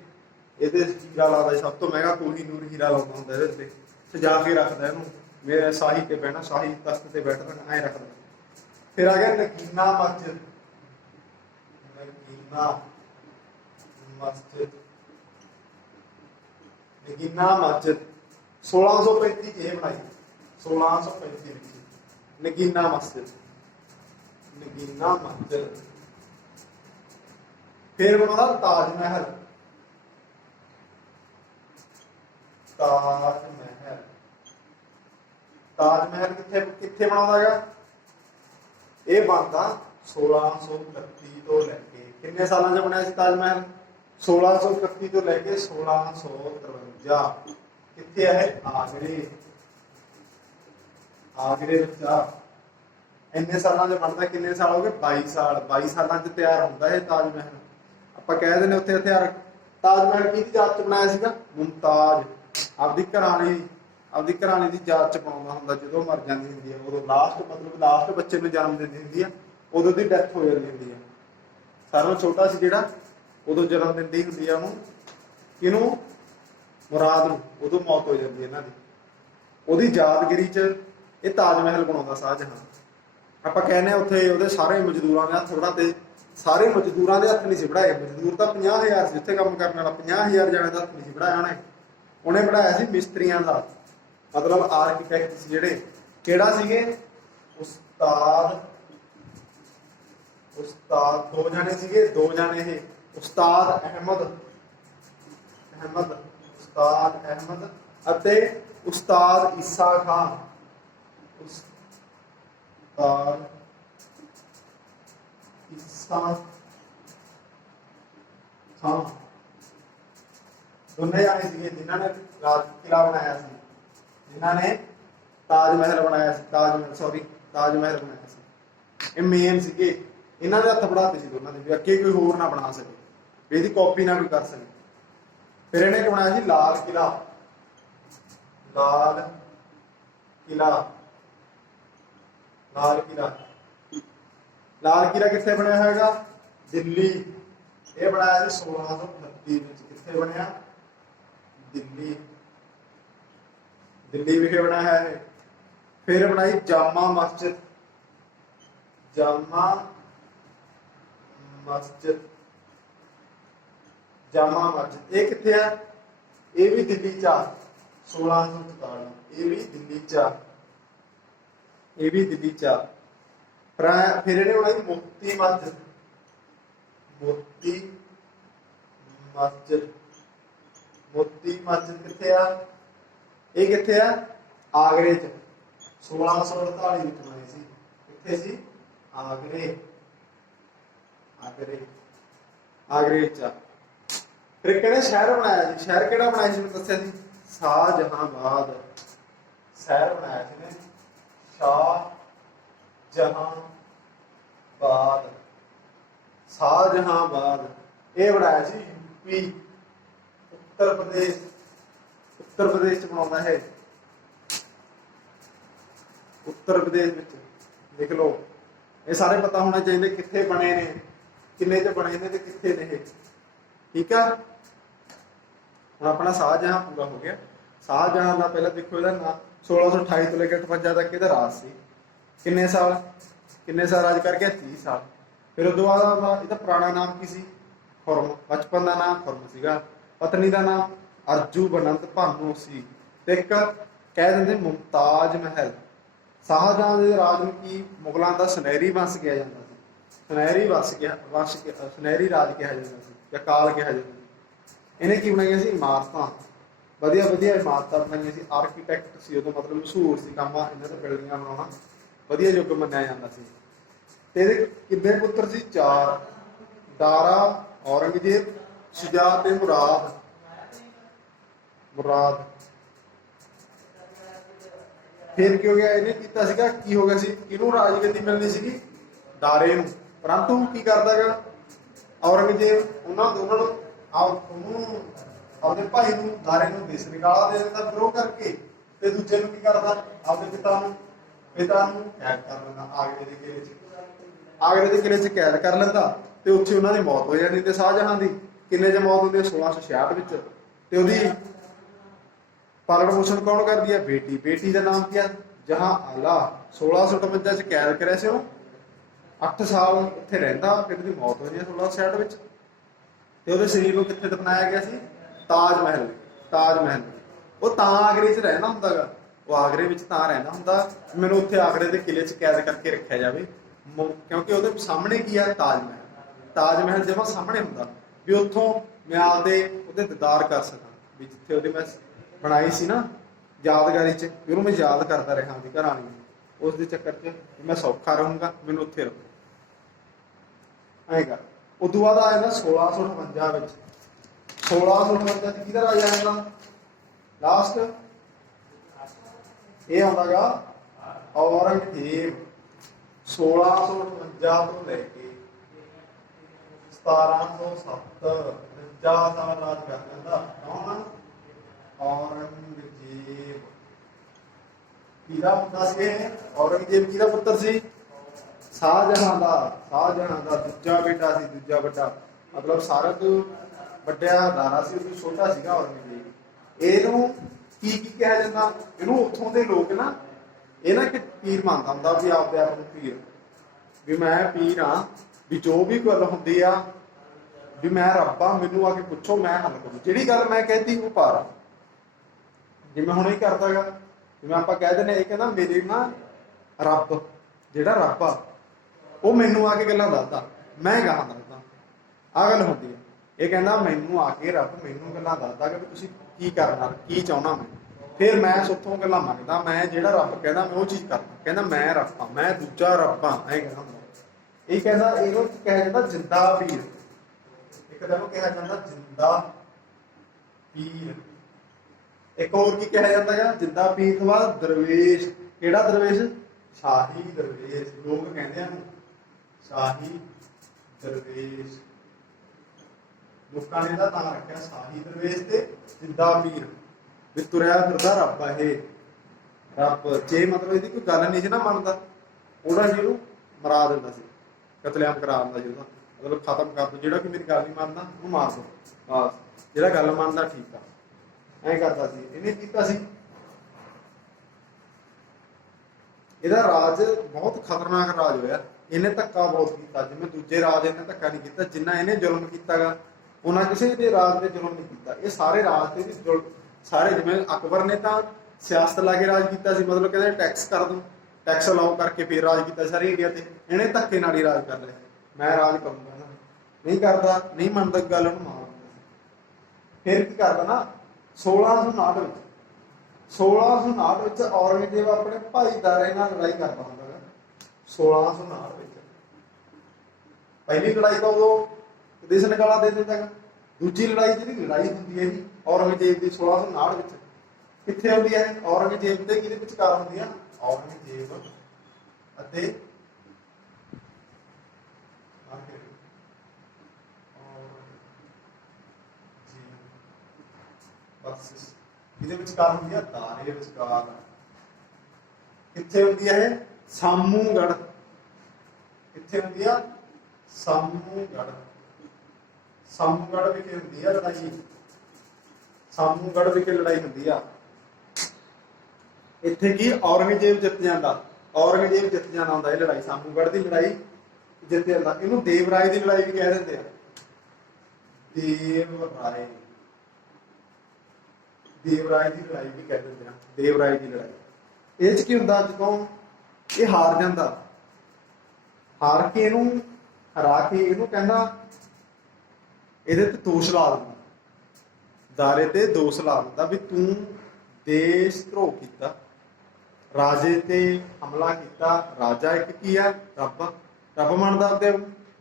ਇਹਦੇ ਹੀਰਾ ਲਾਉਂਦਾ, ਸਭ ਤੋਂ ਮਹਿੰਗਾ ਕੋਹੀਨੂਰ ਹੀਰਾ ਲਾਉਂਦਾ ਹੁੰਦਾ ਇਹਦੇ ਉੱਤੇ, ਸਜਾ ਕੇ ਰੱਖਦਾ ਇਹਨੂੰ, ਮੇਰੇ ਸ਼ਾਹੀ ਤੇ ਬਹਿਣਾ, ਸ਼ਾਹੀ ਤਖਤ ਤੇ ਬੈਠਦਾ, ਐਂ ਰੱਖਦਾ। ਫਿਰ ਆ ਗਿਆ ਨਗੀਨਾ ਮਸਜਿਦ। 1635 ਚ ਇਹ ਬਣਾਈ, 1635 ਵਿੱਚ ਨਗੀਨਾ ਮਸਜਿਦ। ਫਿਰ ਬਣਾਉਂਦਾ ਤਾਜ ਮਹਿਲ। ਤਾਜ ਮਹਿਲ ਕਿੱਥੇ ਬਣਾਉਂਦਾ ਹੈਗਾ, ਇਹ ਬਣਦਾ 1631 ਤੋਂ ਲੈ ਕੇ, ਕਿੰਨੇ ਸਾਲਾਂ 'ਚ ਬਣਿਆ ਸੀ ਤਾਜ ਮਹਿਲ, 1631 ਤੋਂ ਲੈ ਕੇ 1653। ਕਿੱਥੇ ਹੈ, ਆਗਰੇ ਵਿੱਚ ਆ। ਇੰਨੇ ਸਾਲਾਂ 'ਚ ਬਣਦਾ, ਕਿੰਨੇ ਸਾਲ ਹੋ ਗਏ 22 ਸਾਲ। 22 ਸਾਲਾਂ 'ਚ ਤਿਆਰ ਹੁੰਦਾ ਇਹ ਤਾਜ ਮਹਿਲ। ਆਪਾਂ ਕਹਿ ਦਿੰਦੇ ਉੱਥੇ ਤਿਆਰ। ਤਾਜ ਮਹਿਲ ਕਿਹਦੀ ਯਾਦ 'ਚ ਬਣਾਇਆ ਸੀਗਾ? ਮੁਮਤਾਜ ਆਪਦੀ ਘਰਾਣੀ ਦੀ ਯਾਦ 'ਚ ਬਣਾਉਂਦਾ ਹੁੰਦਾ। ਜਦੋਂ ਮਰ ਜਾਂਦੀ ਹੁੰਦੀ ਆ ਉਦੋਂ ਲਾਸਟ ਬੱਚੇ ਨੂੰ ਜਨਮ ਦਿੰਦੀ ਹੁੰਦੀ ਆ, ਉਦੋਂ ਦੀ ਡੈਥ ਹੋ ਜਾਂਦੀ ਹੁੰਦੀ ਆ। ਸਾਰਿਆਂ ਨਾਲੋਂ ਛੋਟਾ ਸੀ ਜਿਹੜਾ, ਉਦੋਂ ਜਨਮ ਦਿੰਦੀ ਹੁੰਦੀ ਆ ਉਹਨੂੰ, ਕਿਹਨੂੰ? ਮੁਰਾਦ ਨੂੰ। ਉਦੋਂ ਮੌਤ ਹੋ ਜਾਂਦੀ ਇਹਨਾਂ ਦੀ। ਉਹਦੀ ਯਾਦਗਿਰੀ 'ਚ ਇਹ ਤਾਜ ਮਹਿਲ ਬਣਾਉਂਦਾ ਸ਼ਾਹਜਹਾਂ। ਆਪਾਂ ਕਹਿੰਦੇ ਹਾਂ ਉੱਥੇ ਉਹਦੇ ਸਾਰੇ ਮਜ਼ਦੂਰਾਂ ਦੇ ਹੱਥ ਬਣਾਤੇ। ਸਾਰੇ ਮਜ਼ਦੂਰਾਂ ਦੇ ਹੱਥ ਨਹੀਂ ਸੀ ਬਣਾਏ। ਮਜ਼ਦੂਰ ਤਾਂ 50,000 ਸੀ ਜਿੱਥੇ ਕੰਮ ਕਰਨ ਵਾਲਾ, 50,000 ਜਾਣੇ ਦਾ ਹੱਥ ਨਹੀਂ ਸੀ ਬਣਾਇਆ ਉਹਨੇ ਬਣਾਇਆ ਸੀ ਮਿਸਤਰੀਆਂ ਦਾ, ਮਤਲਬ ਆਰਕੀਟੈਕਟ ਸੀ ਜਿਹੜੇ। ਕਿਹੜਾ ਸੀਗੇ? ਉਸਤਾਦ ਦੋ ਜਾਣੇ ਸੀਗੇ, ਦੋ ਜਾਣੇ ਇਹ ਉਸਤਾਦ ਅਹਿਮਦ ਅਤੇ ਉਸਤਾਦ ਈਸਾ ਖਾਨ। ਉਸਤਾਦ ਈਸਾ ਖਾਨ ਦੋਨੇ ਜਾਣੇ ਸੀਗੇ ਜਿਨ੍ਹਾਂ ਨੇ ਲਾਲ ਕਿਲਾ ਬਣਾਇਆ ਸੀ, ਜਿਨ੍ਹਾਂ ਨੇ ਤਾਜ ਮਹਿਲ ਬਣਾਇਆ ਸੀ। ਤਾਜ ਮਹਿਲ ਬਣਾਇਆ ਸੀ। ਇਹ ਮੇਨ ਸੀਗੇ। ਇਹਨਾਂ ਦੇ ਹੱਥ ਬਣਾਤੇ ਸੀ ਦੋਨਾਂ ਦੇ, ਵੀ ਅੱਗੇ ਕੋਈ ਹੋਰ ਨਾ ਬਣਾ ਸਕੇ, ਵੀ ਇਹਦੀ ਕਾਪੀ ਨਾ ਕੋਈ ਕਰ ਸਕੇ। ਫਿਰ ਇਹਨੇ ਕੀ ਬਣਾਇਆ ਸੀ? ਲਾਲ ਕਿਲਾ ਕਿੱਥੇ ਬਣਿਆ ਹੋਏਗਾ? ਦਿੱਲੀ। ਇਹ ਬਣਾਇਆ ਸੀ 1638 ਵਿੱਚ। ਕਿੱਥੇ ਬਣਿਆ? ਦਿੱਲੀ ਵਿਖੇ ਬਣਾਇਆ ਹੈ। ਫਿਰ ਬਣਾਈ ਜਾਮਾ ਮਸਜਿਦ। ਇਹ ਕਿੱਥੇ ਆ? ਇਹ ਵੀ ਦਿੱਲੀ ਚ ਆ। 1644 ਇਹ ਵੀ ਦਿੱਲੀ ਚ ਆ। ਫਿਰ ਇਹਨੇ ਬਣਾਈ ਮੋਤੀ ਮਸਜਿਦ ਕਿੱਥੇ ਆ? ਇਹ ਕਿੱਥੇ ਆ? ਆਗਰੇ ਚ। 1648 ਵਿੱਚ ਬਣੀ ਸੀ। ਕਿੱਥੇ ਸੀ? ਆਗਰੇ ਚ। ਫਿਰ ਕਿਹੜੇ ਸ਼ਹਿਰ ਬਣਾਇਆ ਜੀ? ਸ਼ਹਿਰ ਕਿਹੜਾ ਬਣਾਇਆ ਸੀ ਮੈਨੂੰ ਦੱਸਿਆ ਸੀ? ਸ਼ਾਹਜਹਾਂਬਾਦ। ਸ਼ਹਿਰ ਬਣਾਇਆ ਸੀ ਨੇ ਸ਼ਾਹਜਹਾਂਬਾਦ। ਇਹ ਬਣਾਇਆ ਸੀ ਯੂਪੀ, ਉੱਤਰ ਪ੍ਰਦੇਸ਼ ਚ ਬਣਾਉਂਦਾ ਹੈ। ਉੱਤਰ ਪ੍ਰਦੇਸ਼ ਵਿੱਚ। ਲਿਖ ਲਓ, ਇਹ ਸਾਰੇ ਪਤਾ ਹੋਣਾ ਚਾਹੀਦੇ ਕਿੱਥੇ ਬਣੇ ਨੇ, ਕਿੰਨੇ ਚ ਬਣੇ ਨੇ ਤੇ ਕਿੱਥੇ ਨੇ ਇਹ। ਠੀਕ ਆ। ਹੁਣ ਆਪਣਾ ਸ਼ਾਹਜਹਾਂ ਪੂਰਾ ਹੋ ਗਿਆ। ਸ਼ਾਹਜਹਾਂ ਦਾ ਪਹਿਲਾਂ ਦੇਖੋ ਇਹਦਾ ਨਾਮ 1628 ਤੋਂ ਲੈ ਕੇ 58 ਤੱਕ ਇਹਦਾ ਰਾਜ ਸੀ। ਕਿੰਨੇ ਸਾਲ ਰਾਜ ਕਰ ਗਿਆ? 30 ਸਾਲ। ਫਿਰ ਉਦੋਂ ਬਾਅਦ ਇਹਦਾ ਪੁਰਾਣਾ ਨਾਮ ਕੀ ਸੀ? ਖੁਰਮ। ਬਚਪਨ ਦਾ ਨਾਮ ਖੁਰਮ ਸੀਗਾ। ਪਤਨੀ ਦਾ ਨਾਮ ਅਰਜੂ ਬਨੰਤ ਭਾਨੂ ਸੀ। ਤੇ ਇੱਕ ਕਹਿ ਦਿੰਦੇ ਮੁਮਤਾਜ ਮਹਿਲ। ਸ਼ਾਹਜਹਾਂ ਦੇ ਰਾਜ ਨੂੰ ਕੀ ਮੁਗਲਾਂ ਦਾ ਸੁਨਹਿਰੀ ਵੰਸ਼ ਕਿਹਾ ਜਾਂਦਾ ਸੀ। ਸੁਨਹਿਰੀ ਰਾਜ ਕਿਹਾ ਜਾਂਦਾ ਸੀ ਜਾਂ ਕਾਲ ਕਿਹਾ ਜਾਂਦਾ ਸੀ। ਇਹਨੇ ਕੀ ਬਣਾਈਆਂ ਸੀ? ਇਮਾਰਤਾਂ। ਵਧੀਆ ਇਮਾਰਤਾਂ ਬਣਾਈਆਂ ਸੀ। ਆਰਕੀਟੈਕਟ ਸੀ ਉਦੋਂ, ਮਤਲਬ ਮਸ਼ਹੂਰ ਸੀ ਕੰਮ ਇਹਨਾਂ ਦਾ, ਬਿਲਡਿੰਗਾਂ ਬਣਾਉਣਾ ਵਧੀਆ ਯੁੱਗ ਮੰਨਿਆ ਜਾਂਦਾ ਸੀ। ਤੇ ਇਹਦੇ ਕਿੰਨੇ ਪੁੱਤਰ ਸੀ? 4। ਦਾਰਾ, ਔਰੰਗਜ਼ੇਬ, ਸ਼ੁਜਾ ਤੇ ਮੁਰਾਦ। ਫਿਰ ਕੀ ਹੋ ਗਿਆ? ਇਹਨੇ ਕੀਤਾ ਸੀਗਾ, ਕੀ ਹੋ ਗਿਆ ਸੀ? ਕਿਹਨੂੰ ਰਾਜਗੱਦੀ ਮਿਲਣੀ ਸੀਗੀ? ਦਾਰੇ ਨੂੰ। ਪਰੰਤੂ ਕੀ ਕਰਦਾ ਗਾ ਔਰੰਗਜ਼ੇਬ? ਉਹਨਾਂ ਦੋਨਾਂ ਨੂੰ ਆਪਦੇ ਭਾਈ ਨੂੰ, ਦਾਰੇ ਨੂੰ ਦੇਸ਼ ਨਿਕਾਲਾ ਦੇ ਦਿੰਦਾ ਵਿਰੋਧ ਕਰਕੇ, ਤੇ ਦੂਜੇ ਨੂੰ ਕੀ ਕਰਦਾ? ਆਪਦੇ ਪਿਤਾ ਨੂੰ ਕੈਦ ਕਰ ਲੈਂਦਾ ਆਗਰੇ ਦੇ ਕਿਲੇ 'ਚ ਕੈਦ ਕਰ ਲੈਂਦਾ। ਤੇ ਉੱਥੇ ਉਹਨਾਂ ਦੀ ਮੌਤ ਹੋ ਜਾਂਦੀ। ਤੇ ਸ਼ਾਹਜਹਾਂ ਦੀ ਕਿੰਨੇ 'ਚ ਮੌਤ ਹੁੰਦੀ ਹੈ? 1666 ਵਿੱਚ। ਤੇ ਉਹਦੀ ਪਾਲਣ ਪੋਸ਼ਣ ਕੌਣ ਕਰਦੀ ਹੈ? ਬੇਟੀ ਦਾ ਨਾਮ ਕੀ ਹੈ? ਜਹਾਂ ਆਲਾ। 1658 'ਚ ਕੈਦ ਕਰਿਆ ਸੀ ਉਹ। 8 ਸਾਲ ਉੱਥੇ ਰਹਿੰਦਾ। ਫਿਰ ਉਹਦੀ ਮੌਤ ਹੋ ਜਾਂਦੀ ਹੈ 1666 ਵਿੱਚ। ਤੇ ਉਹਦੇ ਸਰੀਰ ਨੂੰ ਕਿੱਥੇ ਦਫਨਾਇਆ ਗਿਆ ਸੀ? ਤਾਜ ਮਹਿਲ। ਉਹ ਤਾਂ ਆਗਰੇ 'ਚ ਰਹਿਣਾ ਹੁੰਦਾ ਗਾ। ਉਹ ਆਗਰੇ ਵਿੱਚ ਤਾਂ ਰਹਿੰਦਾ ਹੁੰਦਾ, ਮੈਨੂੰ ਉੱਥੇ ਆਗਰੇ ਦੇ ਕਿਲੇ 'ਚ ਕੈਦ ਕਰਕੇ ਰੱਖਿਆ ਜਾਵੇ, ਕਿਉਂਕਿ ਉਹਦੇ ਸਾਹਮਣੇ ਕੀ ਆ? ਤਾਜ ਮਹਿਲ ਜਮਾਂ ਸਾਹਮਣੇ ਹੁੰਦਾ, ਵੀ ਉੱਥੋਂ ਮੈਂ ਆਪਦੇ ਉਹਦੇ ਦੀਦਾਰ ਕਰ ਸਕਾਂ, ਵੀ ਜਿੱਥੇ ਉਹਦੇ ਮੈਂ ਬਣਾਈ ਸੀ ਨਾ ਯਾਦਗਾਰੀ 'ਚ, ਵੀ ਉਹਨੂੰ ਮੈਂ ਯਾਦ ਕਰਦਾ ਰਿਹਾ ਆਪਣੀ ਘਰਾਣੀ ਨੂੰ। ਉਸ ਦੇ ਚੱਕਰ 'ਚ ਮੈਂ ਸੌਖਾ ਰਹੂੰਗਾ, ਮੈਨੂੰ ਉੱਥੇ ਰਹੋ ਆਏਗਾ। ਉਦੋਂ ਬਾਅਦ ਆ ਜਾਂਦਾ 1658 ਵਿੱਚ। 1658 'ਚ ਕਿਹਦਾ ਰਾਜ ਆ ਜਾਂਦਾ ਲਾਸਟ? ਇਹ ਆਉਂਦਾ ਗਾ ਔਰੰਗਜ਼ੇਬ। 1658 ਤੋਂ ਲੈ ਕੇ 1707 50 ਸਾਲ ਰਾਜ ਕਰ ਲੈਂਦਾ ਕੌਣ? ਔਰੰਗਜ਼ੇਬ। ਕਿਹਦਾ ਹੁੰਦਾ ਸੀ ਇਹ? ਔਰੰਗਜ਼ੇਬ ਕਿਹਦਾ ਪੁੱਤਰ ਸੀ? ਸ਼ਾਹਜਹਾਂ ਦਾ। ਸ਼ਾਹਜਹਾਂ ਦਾ ਦੂਜਾ ਬੇਟਾ ਸੀ, ਦੂਜਾ ਵੱਡਾ, ਮਤਲਬ ਸਾਰਿਆਂ ਤੋਂ ਵੱਡਾ ਦਾਰਾ ਸੀ, ਉਹ ਛੋਟਾ ਸੀਗਾ ਔਰੰਗਜ਼ੇਬ। ਇਹਨੂੰ ਕੀ ਕਿਹਾ ਜਾਂਦਾ? ਇਹਨੂੰ ਉੱਥੋਂ ਦੇ ਲੋਕ ਨਾ ਇਹ ਨਾ ਇੱਕ ਪੀਰ ਮੰਨਦਾ ਹੁੰਦਾ ਵੀ ਆਪਦੇ ਆਪ ਨੂੰ ਪੀਰ, ਵੀ ਮੈਂ ਪੀਰ ਹਾਂ, ਵੀ ਜੋ ਵੀ ਗੱਲ ਹੁੰਦੀ ਆ ਵੀ ਮੈਂ ਰੱਬ ਆ, ਮੈਨੂੰ ਆ ਕੇ ਪੁੱਛੋ ਮੈਂ ਹੱਲ ਕਰੂ, ਜਿਹੜੀ ਗੱਲ ਮੈਂ ਕਹਿਤੀ ਉਹ ਪਾਰ। ਜਿਵੇਂ ਹੁਣ ਇਹ ਕਰਦਾਗਾ, ਜਿਵੇਂ ਆਪਾਂ ਕਹਿ ਦਿੰਦੇ ਇਹ ਕਹਿੰਦਾ ਮੇਰੇ ਨਾ ਰੱਬ, ਜਿਹੜਾ ਰੱਬ ਆ ਉਹ ਮੈਨੂੰ ਆ ਕੇ ਗੱਲਾਂ ਦੱਸਦਾ, ਮੈਂ ਗਾਹਾਂ ਦੱਸਦਾ, ਆਹ ਗੱਲ ਹੁੰਦੀ ਹੈ। ਇਹ ਕਹਿੰਦਾ ਮੈਨੂੰ ਆ ਕੇ ਰੱਬ ਮੈਨੂੰ ਗੱਲਾਂ ਦੱਸਦਾ ਕਿ ਤੁਸੀਂ ਕੀ ਕਰਨਾ, ਕੀ ਚਾਹੁੰਦਾ ਮੈਂ, ਫਿਰ ਮੈਂ ਉੱਥੋਂ ਗੱਲਾਂ ਮੰਗਦਾ, ਮੈਂ ਜਿਹੜਾ ਰੱਬ ਕਹਿੰਦਾ ਮੈਂ ਉਹ ਚੀਜ਼ ਕਰਦਾ। ਕਹਿੰਦਾ ਮੈਂ ਰੱਬ ਆ, ਮੈਂ ਦੂਜਾ ਰੱਬ ਆ, ਐਂ ਕਹਿੰਦਾ ਹੁੰਦਾ। ਇਹ ਕਹਿੰਦਾ ਇਹਨੂੰ ਕਿਹਾ ਜਾਂਦਾ ਜਿੰਦਾ ਪੀਰ। ਇੱਕ ਤਾਂ ਇਹਨੂੰ ਕਿਹਾ ਜਾਂਦਾ ਜਿੰਦਾ ਪੀਰ। ਇੱਕ ਹੋਰ ਕੀ ਕਿਹਾ ਜਾਂਦਾ ਹੈ? ਜਿੰਦਾ ਪੀਰ ਤੋਂ ਬਾਅਦ ਦਰਵੇਸ਼। ਕਿਹੜਾ ਦਰਵੇਸ਼? ਸ਼ਾਹੀ ਦਰਵੇਸ਼। ਲੋਕ ਕਹਿੰਦੇ ਹਨ ਸ਼ਾਹੀ ਦਰਵੇਸ਼, ਲੋਕਾਂ ਨੇ ਇਹਦਾ ਨਾਮ ਰੱਖਿਆ ਸ਼ਾਹੀ ਦਰਵੇਸ਼ ਤੇ ਜਿੰਦਾ ਪੀਰ। ਵੀ ਤੁਰਿਆ ਫਿਰਦਾ ਰੱਬ ਆ ਇਹ। ਰੱਬ ਜੇ ਮਤਲਬ ਇਹਦੀ ਕੋਈ ਗੱਲ ਨਹੀਂ ਸੀ ਨਾ ਮੰਨਦਾ, ਉਹਦਾ ਜਿਹਨੂੰ ਮਰਾ ਦਿੰਦਾ ਸੀ, ਕਤਲੇਆਮ ਕਰਾ ਦਿੰਦਾ ਸੀ, ਉਹਦਾ ਮਤਲਬ ਖਤਮ ਕਰ ਦੋ। ਜਿਹੜਾ ਕਿ ਮੇਰੀ ਗੱਲ ਨਹੀਂ ਮੰਨਦਾ ਉਹਨੂੰ ਮਾਰ ਦੋ, ਬਸ। ਜਿਹੜਾ ਗੱਲ ਮੰਨਦਾ ਠੀਕ ਆ, ਐਂ ਕਰਦਾ ਸੀ। ਇਹਨੇ ਕੀਤਾ ਸੀ। ਇਹਦਾ ਰਾਜ ਬਹੁਤ ਖਤਰਨਾਕ ਰਾਜ ਹੋਇਆ। ਇਹਨੇ ਧੱਕਾ ਬਹੁਤ ਕੀਤਾ, ਜਿਵੇਂ ਦੂਜੇ ਰਾਜ ਇਹਨੇ ਧੱਕਾ ਨਹੀਂ ਕੀਤਾ ਜਿੰਨਾ ਇਹਨੇ ਜ਼ੁਲਮ ਕੀਤਾਗਾ, ਉਹਨਾਂ ਕਿਸੇ ਦੇ ਰਾਜ ਨੇ ਜ਼ੁਲਮ ਨਹੀਂ ਕੀਤਾ। ਇਹ ਸਾਰੇ ਰਾਜ ਤੇ ਵੀ ਜ਼ੁਲਮ, ਸਾਰੇ ਜਿਵੇਂ ਅਕਬਰ ਨੇ ਤਾਂ ਸਿਆਸਤ ਲਾ ਕੇ ਰਾਜ ਕੀਤਾ ਸੀ, ਮਤਲਬ ਕਹਿੰਦੇ ਟੈਕਸ ਕਰ ਦੋ, ਟੈਕਸ ਲਾਓ ਕਰਕੇ ਫਿਰ ਰਾਜ ਕੀਤਾ ਸਾਰੇ ਇੰਡੀਆ ਤੇ। ਇਹਨੇ ਧੱਕੇ ਨਾਲ ਹੀ ਰਾਜ ਕਰ ਲਿਆ, ਮੈਂ ਰਾਜ ਕਰੂੰਗਾ ਨਾ, ਨਹੀਂ ਕਰਦਾ, ਨਹੀਂ ਮੰਨਦਾ ਗੱਲ, ਉਹਨੂੰ ਮਾਰ ਦਿੰਦਾ। ਫਿਰ ਕੀ ਕਰਦਾ ਨਾ 1659 ਵਿੱਚ, 1659 ਵਿੱਚ ਔਰੰਗਜ਼ੇਬ ਆਪਣੇ ਭਾਈਦਾਰੇ ਨਾਲ ਲੜਾਈ ਕਰਦਾ ਹੁੰਦਾ ਹੈ। 1659 ਵਿੱਚ ਪਹਿਲੀ ਲੜਾਈ ਤਾਂ ਉਦੋਂ ਦੇਸ਼ ਨਿਕਾਲਾ ਦੇ ਦਿੰਦਾ ਹੈ। ਦੂਜੀ ਲੜਾਈ ਜਿਹੜੀ ਲੜਾਈ ਹੁੰਦੀ ਹੈ ਜੀ ਔਰੰਗਜ਼ੇਬ ਦੀ 1659 ਵਿੱਚ, ਕਿੱਥੇ ਹੁੰਦੀ ਹੈ? ਔਰੰਗਜ਼ੇਬ ਤੇ ਕਿਹਦੇ ਵਿਚਕਾਰ ਹੁੰਦੀ ਹੈ? ਔਰੰਗਜ਼ੇਬ ਅਤੇ ਬਸ ਇਹਦੇ ਵਿਚਕਾਰ ਹੁੰਦੀ ਹੈ ਦਾਰੇ ਵਿਚਕਾਰ। ਕਿੱਥੇ ਹੁੰਦੀ ਹੈ ਇਹ? ਸਾਮੂਗੜ੍ਹ। ਕਿੱਥੇ ਹੁੰਦੀ ਆ? ਸਾਮੂਗੜ੍ਹ। ਸਾਮੂਗੜ੍ਹ ਵਿਖੇ ਹੁੰਦੀ ਆ ਲੜਾਈ। ਸਾਮੂਗੜ੍ਹ ਵਿਖੇ ਲੜਾਈ ਹੁੰਦੀ ਆ। ਇੱਥੇ ਕੀ ਔਰੰਗਜ਼ੇਬ ਜਿੱਤ ਜਾਂਦਾ, ਔਰੰਗਜ਼ੇਬ ਜਿੱਤ ਜਾਣਾ ਹੁੰਦਾ ਇਹ ਲੜਾਈ। ਸਾਮੂਗੜ੍ਹ ਦੀ ਲੜਾਈ ਜਿੱਤ ਜਾਂਦਾ। ਇਹਨੂੰ ਦੇਵਰਾਏ ਦੀ ਲੜਾਈ ਵੀ ਕਹਿ ਦਿੰਦੇ ਆ। ਦੇਵਰਾਏ, ਦੇਵਰਾਏ ਦੀ ਲੜਾਈ ਵੀ ਕਹਿ ਦਿੰਦੇ ਆ। ਦੇਵਰਾਏ ਦੀ ਲੜਾਈ ਇਹ ਚ ਕੀ ਹੁੰਦਾ? ਜਦੋਂ ਇਹ ਹਾਰ ਜਾਂਦਾ, ਹਾਰ ਕੇ ਇਹਨੂੰ ਹਰਾ ਕੇ ਇਹਨੂੰ ਕਹਿੰਦਾ, ਇਹਦੇ ਤੇ ਦੋਸ਼ ਲਾ ਦਿੰਦਾ, ਦਾਰੇ ਤੇ ਦੋਸ਼ ਲਾ ਦਿੰਦਾ ਵੀ ਤੂੰ ਦੇਸ਼ ਧਰੋਹ ਕੀਤਾ, ਰਾਜੇ ਤੇ ਹਮਲਾ ਕੀਤਾ। ਰਾਜਾ ਇੱਕ ਕੀ ਆ? ਰੱਬ। ਰੱਬ ਮੰਨਦਾ ਤੇ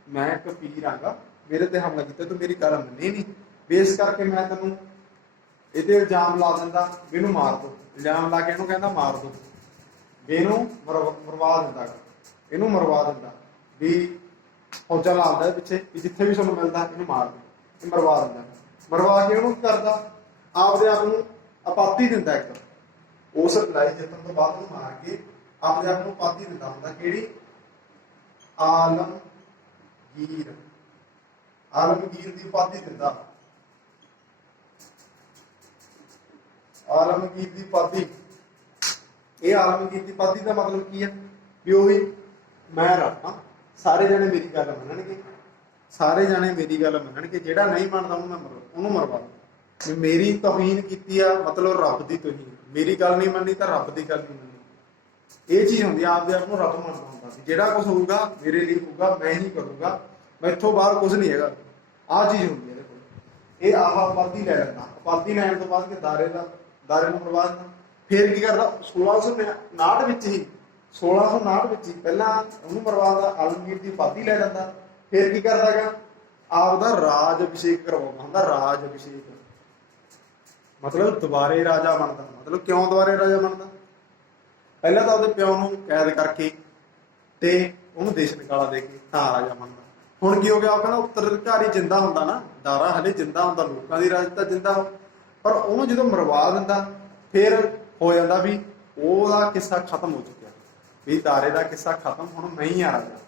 ਮੈਂ ਇੱਕ ਪੀਰ ਆਂਗਾ, ਮੇਰੇ ਤੇ ਹਮਲਾ ਕੀਤਾ, ਤੂੰ ਮੇਰੀ ਗੱਲ ਮੰਨੀ ਨਹੀਂ, ਬੇਸ ਕਰਕੇ ਮੈਂ ਤੈਨੂੰ ਇਹਦੇ ਇਲਜ਼ਾਮ ਲਾ ਦਿੰਦਾ, ਇਹਨੂੰ ਮਾਰ ਦੋ। ਇਲਜ਼ਾਮ ਲਾ ਕੇ ਇਹਨੂੰ ਕਹਿੰਦਾ ਮਾਰ ਦੋ, ਇਹਨੂੰ ਮਰਵਾ ਦਿੰਦਾ, ਇਹਨੂੰ ਮਰਵਾ ਦਿੰਦਾ, ਵੀ ਫੌਜਾਂ ਲਾ ਦਿੰਦਾ ਪਿੱਛੇ ਵੀ ਜਿੱਥੇ ਵੀ ਤੁਹਾਨੂੰ ਮਿਲਦਾ ਇਹਨੂੰ ਮਾਰ ਦੋ, ਇਹ ਮਰਵਾ ਦਿੰਦਾ। ਮਰਵਾ ਕੇ ਉਹਨੂੰ ਕਰਦਾ ਆਪਦੇ ਆਪ ਨੂੰ ਆਪਾਤੀ ਦਿੰਦਾ। ਇੱਕ ਉਸ ਲੜਾਈ ਜਿੱਤਣ ਤੋਂ ਬਾਅਦ ਉਹਨੂੰ ਮਾਰ ਕੇ ਆਪਦੇ ਆਪ ਨੂੰ ਆਪਾਤੀ ਦਿੰਦਾ ਹੁੰਦਾ। ਕਿਹੜੀ? ਆਲਮਗੀਰ। ਆਲਮਗੀਰ ਦੀ ਉਪਾਧੀ ਦਿੰਦਾ। ਆਲਮਗੀਰ ਦੀ ਉਪਾਧੀ। ਇਹ ਆਲਮਗੀਰ ਦੀ ਉਪਾਧੀ ਦਾ ਮਤਲਬ ਕੀ ਹੈ? ਵੀ ਉਹੀ ਮੈਂ ਰੱਬ ਹਾਂ, ਸਾਰੇ ਜਣੇ ਮੇਰੀ ਗੱਲ ਮੰਨਣਗੇ, ਸਾਰੇ ਜਣੇ ਮੇਰੀ ਗੱਲ ਮੰਨਣਗੇ, ਜਿਹੜਾ ਨਹੀਂ ਮੰਨਦਾ ਉਹਨੂੰ ਮਰਵਾ ਦੂੰ। ਮੇਰੀ ਤੋਹੀਨ ਕੀਤੀ ਆ, ਮਤਲਬ ਰੱਬ ਦੀ ਤੋਹੀਨ। ਮੇਰੀ ਗੱਲ ਨਹੀਂ ਮੰਨੀ ਤਾਂ ਰੱਬ ਦੀ ਗੱਲ ਨਹੀਂ ਮੰਨੀ। ਇਹ ਚੀਜ਼ ਹੁੰਦੀ ਆ, ਆਪਦੇ ਆਪ ਨੂੰ ਰੱਬ ਮੰਨਦਾ ਹੁੰਦਾ ਸੀ। ਜਿਹੜਾ ਕੁਛ ਹੋਊਗਾ ਮੇਰੇ ਲਈ ਹੋਊਗਾ, ਮੈਂ ਹੀ ਕਰੂੰਗਾ, ਮੈਥੋਂ ਬਾਹਰ ਕੁਛ ਨਹੀਂ ਹੈਗਾ। ਆਹ ਚੀਜ਼ ਹੁੰਦੀ ਹੈ ਇਹਦੇ ਕੋਲ। ਇਹ ਆਹ ਉਪਾਧੀ ਲੈ ਲੈਂਦਾ। ਉਪਾਧੀ ਲੈਣ ਤੋਂ ਬਾਅਦ ਕਿ ਦਾਰੇ ਨੂੰ ਮਰਵਾ ਦਿੰਦਾ। ਫਿਰ ਕੀ ਕਰਦਾ? 1659 ਵਿੱਚ ਹੀ, 1659 ਵਿੱਚ ਹੀ ਪਹਿਲਾਂ ਉਹਨੂੰ ਮਰਵਾਉਂਦਾ, ਆਲਮਗੀਰ ਦੀ ਉਪਾਧੀ ਲੈ ਲੈਂਦਾ। ਫਿਰ ਕੀ ਕਰਦਾ ਗਾ? ਆਪਦਾ ਰਾਜ ਅਭਿਸ਼ੇਕ ਕਰਵਾਉਂਦਾ ਹੁੰਦਾ। ਰਾਜ ਅਭਿਸ਼ੇਕ ਮਤਲਬ ਦੁਬਾਰੇ ਰਾਜਾ ਬਣਦਾ। ਮਤਲਬ ਕਿਉਂ ਦੁਬਾਰੇ ਰਾਜਾ ਬਣਦਾ? ਪਹਿਲਾਂ ਤਾਂ ਉਹਦੇ ਪਿਓ ਨੂੰ ਕੈਦ ਕਰਕੇ ਤੇ ਉਹਨੂੰ ਦੇਸ਼ ਨਿਕਾਲਾ ਦੇ ਕੇ ਤਾਂ ਰਾਜਾ ਬਣਦਾ। ਹੁਣ ਕੀ ਹੋ ਗਿਆ, ਉਹ ਕਹਿੰਦਾ ਉੱਤਰਾਧਿਕਾਰੀ ਜਿੰਦਾ ਹੁੰਦਾ ਨਾ, ਦਾਰਾ ਹਲੇ ਜਿੰਦਾ ਹੁੰਦਾ, ਲੋਕਾਂ ਦੀ ਰਾਜਤਾ ਜਿੰਦਾ, ਪਰ ਉਹਨੂੰ ਜਦੋਂ ਮਰਵਾ ਦਿੰਦਾ ਫਿਰ ਹੋ ਜਾਂਦਾ ਵੀ ਉਹਦਾ ਕਿੱਸਾ ਖਤਮ ਹੋ ਚੁੱਕਿਆ, ਵੀ ਦਾਰੇ ਦਾ ਕਿੱਸਾ ਖਤਮ, ਹੁਣ ਮੈਂ ਹੀ ਆ ਰਾਜਾ।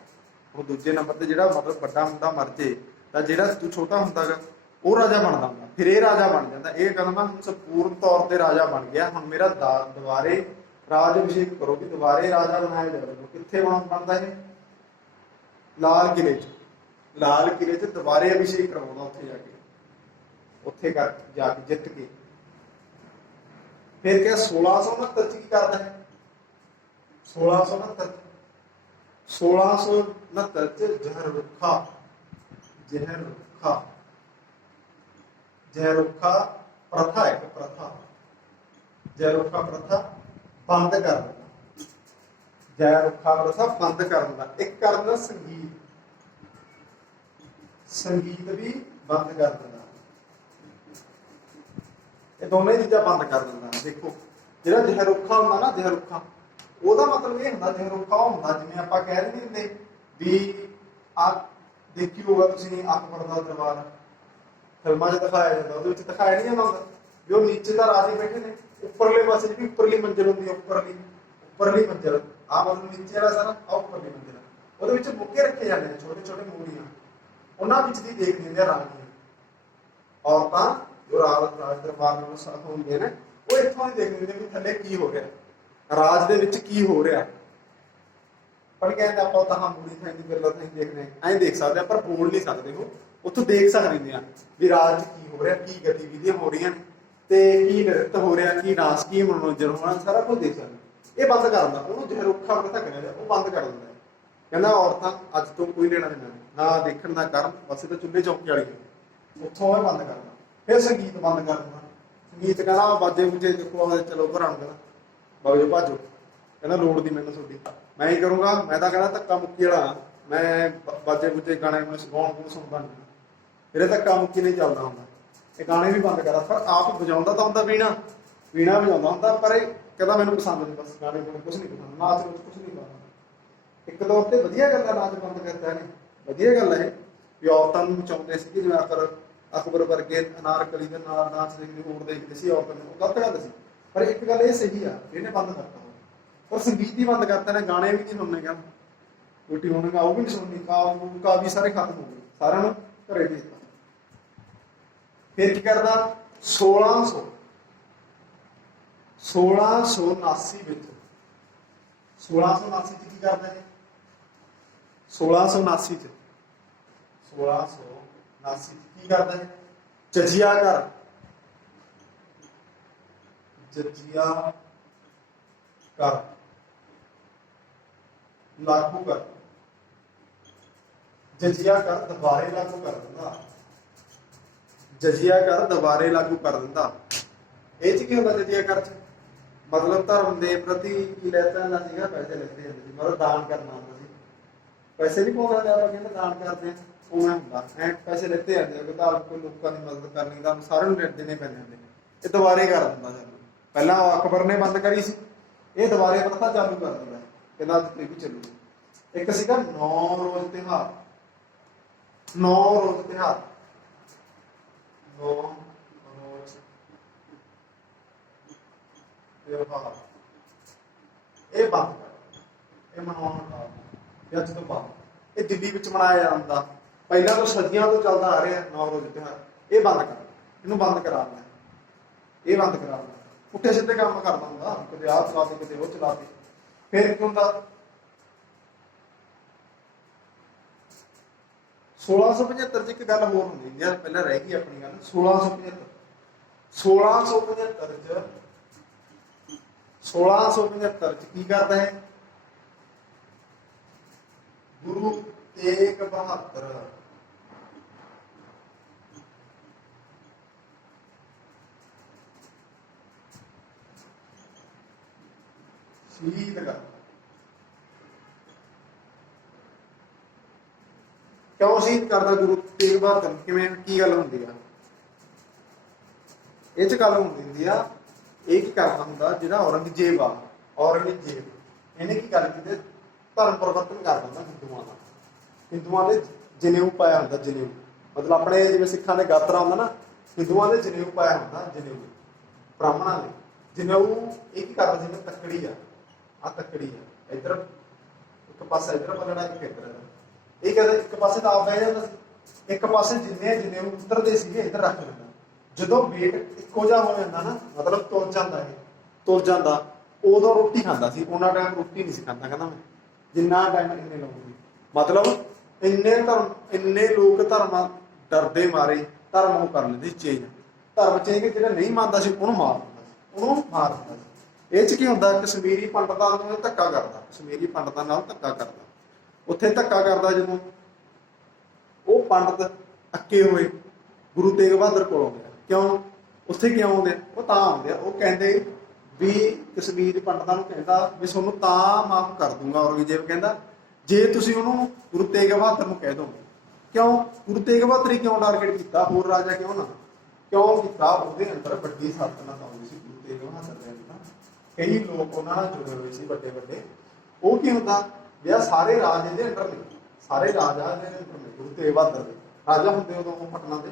ਹੁਣ ਦੂਜੇ ਨੰਬਰ ਤੇ ਜਿਹੜਾ ਮਤਲਬ ਵੱਡਾ ਹੁੰਦਾ ਮਰ ਜੇ ਤਾਂ ਜਿਹੜਾ ਤੂੰ ਛੋਟਾ ਹੁੰਦਾ ਗਾ ਉਹ ਰਾਜਾ ਬਣਦਾ ਹੁੰਦਾ, ਫਿਰ ਇਹ ਰਾਜਾ ਬਣ ਜਾਂਦਾ। ਇਹ ਕਹਿੰਦਾ ਹੁਣ ਸੰਪੂਰਨ ਤੌਰ ਤੇ ਰਾਜਾ ਬਣ ਗਿਆ, ਹੁਣ ਮੇਰਾ ਦੁਬਾਰੇ ਰਾਜ ਅਭਿਸ਼ੇਕ ਕਰੋ, ਵੀ ਦੁਬਾਰੇ ਰਾਜਾ ਬਣਾਇਆ ਜਾਵੇ। ਕਿੱਥੇ ਬਣਦਾ ਇਹ? ਲਾਲ ਕਿਲੇ 'ਚ, ਲਾਲ ਕਿਲੇ 'ਚ ਦੁਬਾਰੇ ਅਭਿਸ਼ੇਕ ਕਰਵਾਉਂਦਾ, ਉੱਥੇ ਜਾ ਕੇ, ਉੱਥੇ ਜਾ ਕੇ ਜਿੱਤ ਕੇ। ਫਿਰ ਕਿਹਾ 1669 ਚ ਕੀ ਕਰਦਾ ਹੈ? 1669 ਚ ਜ਼ਹਿਰ ਰੁੱਖਾ ਪ੍ਰਥਾ, ਇੱਕ ਪ੍ਰਥਾ ਜ਼ਹਿਰ ਰੁੱਖਾ ਪ੍ਰਥਾ ਬੰਦ ਕਰ ਦਿੰਦਾ, ਜ਼ਹਿਰ ਰੁੱਖਾ ਪ੍ਰਥਾ ਬੰਦ ਕਰ ਦਿੰਦਾ। ਇੱਕ ਕਰ ਦਿੰਦਾ ਸੰਗੀਤ ਵੀ ਬੰਦ ਕਰ ਦਿੰਦਾ, ਇਹ ਦੋਵੇਂ ਚੀਜ਼ਾਂ ਬੰਦ ਕਰ ਦਿੰਦਾ। ਦੇਖੋ ਜਿਹੜਾ ਜ਼ਹਿਰ ਰੁੱਖਾ ਹੁੰਦਾ ਨਾ, ਜ਼ਹਿਰ ਰੁੱਖਾ ਉਹਦਾ ਮਤਲਬ ਇਹ ਹੁੰਦਾ, ਜ਼ਹਿਰ ਰੁੱਖਾ ਉਹ ਹੁੰਦਾ ਜਿਵੇਂ ਆਪਾਂ ਕਹਿ ਨਹੀਂ ਦਿੰਦੇ ਵੀ ਆ ਦੇਖੀ ਹੋਗਾ ਤੁਸੀਂ ਅਕਬਰ ਦਾ ਦਰਬਾਰ ਫਿਲਮਾਂ 'ਚ ਦਿਖਾਇਆ ਜਾਂਦਾ, ਉਹਦੇ ਵਿੱਚ ਦਿਖਾਇਆ ਨਹੀਂ ਜਾਂਦਾ ਹੁੰਦਾ ਵੀ ਉਹ ਨੀਚੇ ਤਾਂ ਰਾਜੇ ਬੈਠੇ ਨੇ, ਉੱਪਰਲੇ ਪਾਸੇ ਜਿਹੜੀ ਉੱਪਰਲੀ ਮੰਜ਼ਿਲ ਹੁੰਦੀ ਹੈ, ਉੱਪਰਲੀ ਮੰਜ਼ਿਲ ਆ ਮਤਲਬ ਨੀਚੇ ਵਾਲਾ ਸਾਰਾ ਆ ਉੱਪਰਲੀ ਮੰਜ਼ਿਲ, ਉਹਦੇ ਵਿੱਚ ਮੁੱਕੇ ਰੱਖੇ ਜਾਂਦੇ ਨੇ, ਛੋਟੇ ਛੋਟੇ ਮੂਲੀਆਂ, ਉਹਨਾਂ ਵਿੱਚ ਦੀ ਦੇਖ ਲੈਂਦੇ ਆ ਰਾਜੀਆਂ, ਔਰਤਾਂ ਜੋ ਰਾਜ ਦਰਬਾਰ ਨੂੰ ਸਾਥ ਹੁੰਦੇ ਨੇ, ਉਹ ਇੱਥੋਂ ਹੀ ਦੇਖ ਲੈਂਦੇ ਵੀ ਥੱਲੇ ਕੀ ਹੋ ਰਿਹਾ, ਰਾਜ ਦੇ ਵਿੱਚ ਕੀ ਹੋ ਰਿਹਾ। ਪਰ ਕਹਿੰਦੇ ਆਪਾਂ ਤਾਂ ਮੂਲੀ ਥਾਈ ਦੀ ਗੱਲਾਂ ਥਾਈ ਦੇਖਦੇ ਐਂ ਦੇਖ ਸਕਦੇ ਆ, ਪਰ ਬੋਲ ਨਹੀਂ ਸਕਦੇ, ਉਹ ਉੱਥੋਂ ਦੇਖ ਸਕਦੇ ਆ ਵੀ ਰਾਜ 'ਚ ਕੀ ਹੋ ਰਿਹਾ, ਕੀ ਗਤੀਵਿਧੀਆਂ ਹੋ ਰਹੀਆਂ ਨੇ, ਤੇ ਕੀ ਨ੍ਰਿਤ ਹੋ ਰਿਹਾ, ਕੀ ਨਾਚ, ਕੀ ਮਨੋਰੰਜਨ ਹੋਣਾ, ਸਾਰਾ ਕੁਝ ਦੇਖ ਸਕਦੇ। ਇਹ ਬੰਦ ਕਰ ਦਿੰਦਾ, ਉਹਨੂੰ ਜ਼ਹਿਰ ਰੁੱਖਾ ਪ੍ਰਥਾ ਕਰਿਆ ਉਹ ਬੰਦ ਕਰ ਦਿੰਦਾ। ਕਹਿੰਦਾ ਔਰਤਾਂ ਅੱਜ ਤੋਂ ਕੋਈ ਲੈਣਾ ਦੇਣਾ ਨਾ ਦੇਖਣ ਨਾ ਕਰਨ, ਬਸ ਤਾਂ ਚੁੱਲ੍ਹੇ ਚੌਂਕੇ ਵਾਲੀ, ਉੱਥੋਂ ਇਹ ਬੰਦ ਕਰਦਾ। ਫਿਰ ਸੰਗੀਤ ਬੰਦ ਕਰ ਦਿੰਦਾ, ਸੰਗੀਤ ਕਹਿੰਦਾ ਬਾਜੇ ਬੂਜੇ ਦੇਖੋ ਆਵੇ, ਚਲੋ ਘਰਾਂ ਨੂੰ ਕਹਿੰਦਾ ਬਾਜੋ ਭਾਜੋ, ਕਹਿੰਦਾ ਲੋੜ ਦੀ ਮੈਨੂੰ ਤੁਹਾਡੀ, ਮੈਂ ਹੀ ਕਰੂੰਗਾ, ਮੈਂ ਤਾਂ ਕਹਿੰਦਾ ਧੱਕਾ ਮੁੱਕੀ ਵਾਲਾ, ਮੈਂ ਬਾਜੇ ਬੂਜੇ ਗਾਣੇ ਨੂੰ ਗਾਉਣ ਸੁਣਦਾ ਨਹੀਂ, ਮੇਰੇ ਧੱਕਾ ਮੁੱਕੀ ਨਹੀਂ ਚੱਲਦਾ ਹੁੰਦਾ। ਇਹ ਗਾਣੇ ਵੀ ਬੰਦ ਕਰਾ, ਪਰ ਆਪ ਵਜਾਉਂਦਾ ਤਾਂ ਹੁੰਦਾ ਵੀਣਾ ਵਜਾਉਂਦਾ ਹੁੰਦਾ, ਪਰ ਇਹ ਕਹਿੰਦਾ ਮੈਨੂੰ ਪਸੰਦ ਨਹੀਂ, ਬਸ ਗਾਣੇ ਨੂੰ ਕੁਛ ਨਹੀਂ ਪਸੰਦ, ਨਾਚ ਵਿੱਚ ਕੁਛ ਨਹੀਂ ਪਸੰਦ। ਇੱਕ ਤੌਰ ਤੇ ਵਧੀਆ ਗੱਲ ਹੈ, ਨਾਚ ਬੰਦ ਕਰਤਾ ਇਹਨੇ, ਵਧੀਆ ਗੱਲ ਹੈ ਵੀ ਔਰਤਾਂ ਨੂੰ ਬਚਾਉਂਦੇ ਸੀ, ਜਿਵੇਂ ਅਕਬਰ ਵਰਗੇ ਅਨਾਰਕਲੀ ਦੇ ਨਾਲ ਨਾਚ ਦੇਖਦੇ ਹੋਰ ਦੇਖਦੇ ਸੀ ਔਰਤਾਂ ਨੂੰ, ਉਹ ਗਲਤ ਗੱਲ ਸੀ। ਪਰ ਇੱਕ ਗੱਲ ਇਹ ਸਹੀ ਆ, ਇਹਨੇ ਬੰਦ ਕਰਤਾ, ਪਰ ਸੰਗੀਤ ਹੀ ਬੰਦ ਕਰਤਾ ਨੇ, ਗਾਣੇ ਵੀ ਨਹੀਂ ਸੁਣਨੇ, ਕਹਿੰਦਾ ਰੋਟੀ ਹੋਣਗਾ ਉਹ ਵੀ ਨਹੀਂ ਸੁਣਨੀ, ਕਾਵੀ ਸਾਰੇ ਖਤਮ ਹੋ ਗਏ, ਸਾਰਿਆਂ ਨੂੰ ਘਰੇ ਭੇਜਤਾ। ਫਿਰ ਕੀ ਕਰਦਾ 1679 ਵਿੱਚ, 1679 ਚ ਕੀ ਕਰਦਾ ਹੈ? 1679 ਚ ਕੀ ਕਰਦਾ ਹੈ? ਜਜ਼ੀਆ ਕਰ ਲਾਗੂ ਕਰ, ਜਜ਼ੀਆ ਕਰ ਦੁਬਾਰੇ ਲਾਗੂ ਕਰ ਦਿੰਦਾ, ਜਜ਼ੀਆ ਕਰ ਦੁਬਾਰੇ ਲਾਗੂ ਕਰ ਦਿੰਦਾ। ਇਹ ਚ ਕੀ ਹੁੰਦਾ ਜਜ਼ੀਆ ਕਰ ਚ? ਮਤਲਬ ਧਰਮ ਦੇ ਪ੍ਰਤੀ ਕੀ ਲੈਤਾ ਜਾਂਦਾ ਸੀਗਾ, ਪੈਸੇ ਲੈਂਦੇ ਜਾਂਦੇ ਸੀ, ਮਤਲਬ ਦਾਨ ਕਰਨਾ ਹੁੰਦਾ ਸੀ, ਪੈਸੇ ਨਹੀਂ ਪਾਉਂਦੇ ਆਪਾਂ ਕਹਿੰਦੇ ਦਾਨ ਕਰਦੇ ਆ, ਉਹ ਹੁੰਦਾ ਐ ਪੈਸੇ ਲੈਤੇ ਜਾਂਦੇ ਆ, ਕੋਈ ਲੋਕਾਂ ਦੀ ਮਦਦ ਕਰਨੀ ਤਾਂ ਸਾਰਿਆਂ ਨੂੰ ਦੇਣੇ ਪੈਂਦੇ ਹੁੰਦੇ। ਇਹ ਦੁਬਾਰੇ ਕਰ ਦਿੰਦਾ ਸਾਨੂੰ, ਪਹਿਲਾਂ ਅਕਬਰ ਨੇ ਬੰਦ ਕਰੀ ਸੀ, ਇਹ ਦੁਬਾਰੇ ਪ੍ਰਥਾ ਚਾਲੂ ਕਰ ਦਿੰਦਾ, ਕਹਿੰਦਾ ਅੱਜ ਤੇ ਵੀ ਚੱਲੂ। ਇੱਕ ਸੀਗਾ 9 ਰੋਜ਼ ਤਿਉਹਾਰ, 9 ਰੋਜ਼ ਤਿਉਹਾਰ, 9 ਰੋਜ਼ ਤਿਉਹਾਰ, ਇਹ ਬੰਦ ਕਰ, ਇਹ ਮਨਾਉਣਾ ਅੱਜ ਤੋਂ ਬਾਅਦ ਇਹ ਦਿੱਲੀ ਵਿੱਚ ਮਨਾਇਆ ਜਾਂਦਾ, ਪਹਿਲਾਂ ਤੋਂ ਸਦੀਆਂ ਤੋਂ ਚੱਲਦਾ ਆ ਰਿਹਾ 9 ਰੋਜ਼ ਤਿਉਹਾਰ, ਇਹ ਬੰਦ ਕਰ, ਇਹਨੂੰ ਬੰਦ ਕਰਾ ਦਿੰਦਾ, ਇਹ ਬੰਦ ਕਰਾ ਦਿੰਦਾ। ਪੁੱਠੇ ਸਿੱਧੇ ਕੰਮ ਕਰਦਾ ਹੁੰਦਾ, ਕਦੇ ਆਹ ਚਲਾ ਦੇ ਕਦੇ ਉਹ ਚਲਾ ਦੇ। ਫਿਰ ਕੀ ਹੁੰਦਾ 1675 ਚ ਇੱਕ ਗੱਲ ਹੋਰ ਹੁੰਦੀ ਯਾਰ, ਪਹਿਲਾਂ ਰਹਿ ਗਈ ਆਪਣੀ ਗੱਲ। 1675 ਚ ਕੀ ਕਰਦਾ ਹੈ? ਗੁਰੂ ਤੇਗ ਬਹਾਦਰ ਸ਼ਹੀਦ ਕਰ, ਕਿਉਂ ਸ਼ਹੀਦ ਕਰਦਾ ਗੁਰੂ ਤੇਗ ਬਹਾਦਰ? ਕਿਵੇਂ, ਕੀ ਗੱਲ ਹੁੰਦੀ ਆ ਇਹ ਚ? ਗੱਲ ਹੁੰਦੀ ਆ, ਇਹ ਕੀ ਕਰਦਾ ਹੁੰਦਾ ਜਿਹੜਾ ਔਰੰਗਜ਼ੇਬ ਆ, ਔਰੰਗਜ਼ੇਬ ਇਹਨੇ ਕੀ ਗੱਲ ਕੀਤੀ, ਧਰਮ ਪਰਿਵਰਤਨ ਕਰ ਦਿੰਦਾ ਹਿੰਦੂਆਂ ਦਾ। ਹਿੰਦੂਆਂ ਦੇ ਜਨੇਊ ਪਾਇਆ ਹੁੰਦਾ, ਜਨੇਊ ਮਤਲਬ ਆਪਣੇ ਜਿਵੇਂ ਸਿੱਖਾਂ ਦੇ ਗਾਤਰਾ ਹੁੰਦਾ ਨਾ, ਹਿੰਦੂਆਂ ਦੇ ਜਨੇਊ ਪਾਇਆ ਹੁੰਦਾ, ਜਨੇਊ ਬ੍ਰਾਹਮਣਾਂ ਦੇ ਜਨੇਊ। ਇਹ ਕੀ ਕਰਦਾ ਜਿਵੇਂ ਤੱਕੜੀ ਆ ਤੱਕੜੀ ਆ, ਇੱਧਰ ਇੱਕ ਪਾਸੇ ਇੱਧਰ ਪਲੜਾ, ਇੱਕ ਇੱਧਰ। ਇਹ ਕਹਿੰਦਾ ਇੱਕ ਪਾਸੇ ਤਾਂ ਆਪ ਬਹਿ ਜਾਂਦਾ ਸੀ, ਇੱਕ ਪਾਸੇ ਜਿੰਨੇ ਜਨੇਊ ਉਤਰਦੇ ਸੀਗੇ ਇੱਧਰ ਰੱਖ ਲੈਂਦਾ। ਜਦੋਂ ਵੇਟ ਇੱਕੋ ਜਿਹਾ ਹੋ ਜਾਂਦਾ ਨਾ, ਮਤਲਬ ਤੁਰ ਜਾਂਦਾ, ਇਹ ਤੁਰ ਜਾਂਦਾ, ਉਦੋਂ ਰੋਟੀ ਖਾਂਦਾ ਸੀ। ਉਹਨਾਂ ਟਾਈਮ ਰੋਟੀ ਨਹੀਂ ਸੀ ਖਾਂਦਾ, ਕਹਿੰਦਾ ਮੈਂ ਜਿੰਨਾ ਟਾਈਮ ਇੰਨੇ ਲੋਕ, ਮਤਲਬ ਇੰਨੇ ਲੋਕ ਧਰਮਾਂ ਡਰਦੇ ਮਾਰੇ ਧਰਮ ਉਹ ਕਰ ਲੈਂਦੇ ਚੇਂਜ। ਧਰਮ ਚੇਂਜ ਜਿਹੜਾ ਨਹੀਂ ਮੰਨਦਾ ਸੀ ਉਹਨੂੰ ਮਾਰ ਦਿੰਦਾ ਸੀ, ਇਹ ਚ ਕੀ ਹੁੰਦਾ, ਕਸ਼ਮੀਰੀ ਪੰਡਤਾਂ ਨੂੰ ਧੱਕਾ ਕਰਦਾ, ਕਸ਼ਮੀਰੀ ਪੰਡਤਾਂ ਨਾਲ ਧੱਕਾ ਕਰਦਾ। ਉੱਥੇ ਧੱਕਾ ਕਰਦਾ ਜਦੋਂ ਉਹ ਪੰਡਤ ਅੱਕੇ ਹੋਏ ਗੁਰੂ ਤੇਗ ਬਹਾਦਰ ਕੋਲ ਆਉਂਦੇ ਆ। ਕਿਉਂ ਉੱਥੇ ਕਿਉਂ ਆਉਂਦੇ ਆ? ਉਹ ਤਾਂ ਆਉਂਦੇ ਆ, ਉਹ ਕਹਿੰਦੇ ਵੀ ਕਸ਼ਮੀਰ ਪੰਡਤਾਂ ਨੂੰ ਕਹਿੰਦਾ ਵੀ ਤੁਹਾਨੂੰ ਤਾਂ ਮਾਫ ਕਰ ਦੂੰਗਾ ਔਰੰਗਜ਼ੇਬ ਕਹਿੰਦਾ ਜੇ ਤੁਸੀਂ ਉਹਨੂੰ ਗੁਰੂ ਤੇਗ ਬਹਾਦਰ ਨੂੰ ਕਹਿ ਦੋਗੇ। ਕਿਉਂ ਗੁਰੂ ਤੇਗ ਬਹਾਦਰ ਹੀ ਕਿਉਂ ਟਾਰਗੇਟ ਕੀਤਾ, ਹੋਰ ਰਾਜਾ ਕਿਉਂ ਨਾ ਕਿਉਂ ਕੀਤਾ? ਉਹਦੇ ਅੰਦਰ ਵੱਡੀ ਸਲਤਨਤ ਆਉਂਦੀ ਸੀ ਗੁਰੂ ਤੇਗ ਬਹਾਦਰ ਦੇ ਅੰਦਰ, ਕਈ ਲੋਕ ਉਹਨਾਂ ਨਾਲ ਜੁੜੇ ਹੋਏ ਸੀ ਵੱਡੇ ਵੱਡੇ। ਉਹ ਕੀ ਹੁੰਦਾ ਵੀ ਆ ਸਾਰੇ ਰਾਜ ਇਹਦੇ ਅੰਦਰ ਨੇ, ਸਾਰੇ ਰਾਜਾ ਇਹਦੇ ਅੰਦਰ ਨੇ, ਗੁਰੂ ਤੇਗ ਬਹਾਦਰ ਦੇ ਰਾਜਾ ਹੁੰਦੇ ਉਦੋਂ ਪਟਨਾ ਦੇ।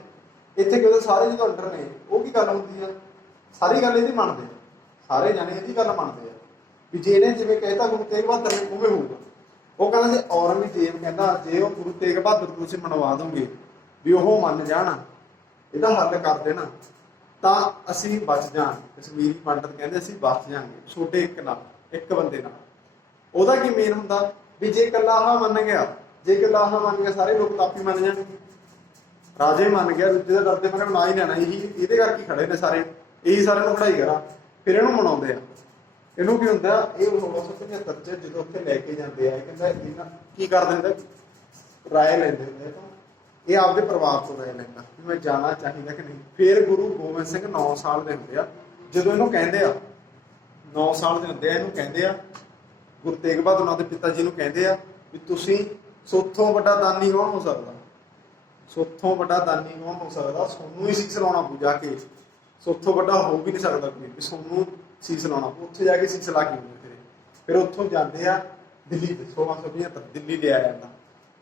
ਇੱਥੇ ਕਿਉਂ ਸਾਰੇ ਜਦੋਂ ਅੰਦਰ ਨੇ, ਉਹ ਕੀ ਗੱਲ ਹੁੰਦੀ ਆ, ਸਾਰੀ ਗੱਲ ਇਹਦੀ ਮੰਨਦੇ ਆ, ਸਾਰੇ ਜਾਣੇ ਇਹਦੀ ਗੱਲ ਮੰਨਦੇ ਆ ਵੀ ਜੇ ਇਹਨੇ ਜਿਵੇਂ ਕਹਿਤਾ ਗੁਰੂ ਤੇਗ ਬਹਾਦਰ ਨੇ ਉਵੇਂ ਹੋਊਗਾ। ਉਹ ਕਹਿੰਦਾ ਜੇ ਔਰੰਗਜ਼ੇਬ ਕਹਿੰਦਾ ਜੇ ਉਹ ਗੁਰੂ ਤੇਗ ਬਹਾਦਰ ਨੂੰ ਤੁਸੀਂ ਮਨਵਾ ਦੋਗੇ ਵੀ ਉਹ ਮੰਨ ਜਾਣ, ਇਹਦਾ ਹੱਲ ਕਰ ਦੇਣਾ, ਤਾਂ ਅਸੀਂ ਬਚ ਜਾਵਾਂਗੇ। ਕਸ਼ਮੀਰੀ ਪੰਡਤ ਕਹਿੰਦੇ ਅਸੀਂ ਬਚ ਜਾਵਾਂਗੇ ਛੋਟੇ ਇੱਕ ਬੰਦੇ ਨਾਲ। ਉਹਦਾ ਕੀ ਮੇਨ ਹੁੰਦਾ ਵੀ ਜੇ ਇਕੱਲਾ ਆਹ ਮੰਨ ਗਿਆ, ਜੇ ਇਕੱਲਾ ਆਹ ਮੰਨ ਗਿਆ ਸਾਰੇ ਲੋਕ ਤਾਪੀ ਮੰਨ ਜਾਣਗੇ। ਰਾਜੇ ਮੰਨ ਗਿਆ, ਦੂਜੇ ਦਾ ਡਰਦੇ ਮੈਂ ਨਾ ਹੀ ਲੈਣਾ, ਇਹਦੇ ਕਰਕੇ ਖੜੇ ਨੇ ਸਾਰੇ, ਇਹੀ ਸਾਰਿਆਂ ਨੂੰ ਪੜ੍ਹਾਈ ਕਰਾਂ। ਫਿਰ ਇਹਨੂੰ ਮਨਾਉਂਦੇ ਆ। ਇਹਨੂੰ ਕੀ ਹੁੰਦਾ, ਇਹ 1675 ਚ ਜਦੋਂ ਉੱਥੇ ਲੈ ਕੇ ਜਾਂਦੇ ਆ, ਕਹਿੰਦਾ ਇਹਨਾਂ ਕੀ ਕਰਦੇ ਹੁੰਦੇ, ਰਾਏ ਲੈਂਦੇ ਹੁੰਦੇ, ਇਹ ਆਪਦੇ ਪਰਿਵਾਰ ਤੋਂ ਰਾਏ ਲੈਂਦਾ ਵੀ ਮੈਂ ਜਾਣਾ ਚਾਹੀਦਾ ਕਿ ਨਹੀਂ। ਫਿਰ ਗੁਰੂ ਗੋਬਿੰਦ ਸਿੰਘ 9 ਸਾਲ ਦੇ ਹੁੰਦੇ ਆ ਜਦੋਂ ਇਹਨੂੰ ਕਹਿੰਦੇ ਆ, 9 ਸਾਲ ਦੇ ਹੁੰਦੇ ਆ, ਇਹਨੂੰ ਕਹਿੰਦੇ ਆ ਗੁਰੂ ਤੇਗ ਬਹਾਦਰ ਉਹਨਾਂ ਦੇ ਪਿਤਾ ਜੀ ਨੂੰ ਕਹਿੰਦੇ ਆ ਵੀ ਤੁਸੀਂ ਸੋਥੋਂ ਵੱਡਾ ਦਾਨੀ ਕੌਣ ਹੋ ਸਕਦਾ, ਸੋਥੋਂ ਵੱਡਾ ਦਾਨੀ ਕੌਣ ਹੋ ਸਕਦਾ, ਸੋਨੂੰ ਹੀ ਸੀਸ ਲਾਉਣਾ ਪਊ ਜਾ ਕੇ, ਸੋਥੋਂ ਵੱਡਾ ਹੋ ਵੀ ਨਹੀਂ ਸਕਦਾ ਕੋਈ, ਵੀ ਸੋਨੂੰ ਸੀਸ ਲਾਉਣਾ ਪਊ। ਉੱਥੇ ਜਾ ਕੇ ਸੀਸ ਲਾ ਕੇ ਆਉਂਦੇ ਫਿਰ ਉੱਥੋਂ ਜਾਂਦੇ ਆ ਦਿੱਲੀ, 1675 ਦਿੱਲੀ ਲਿਆ ਜਾਂਦਾ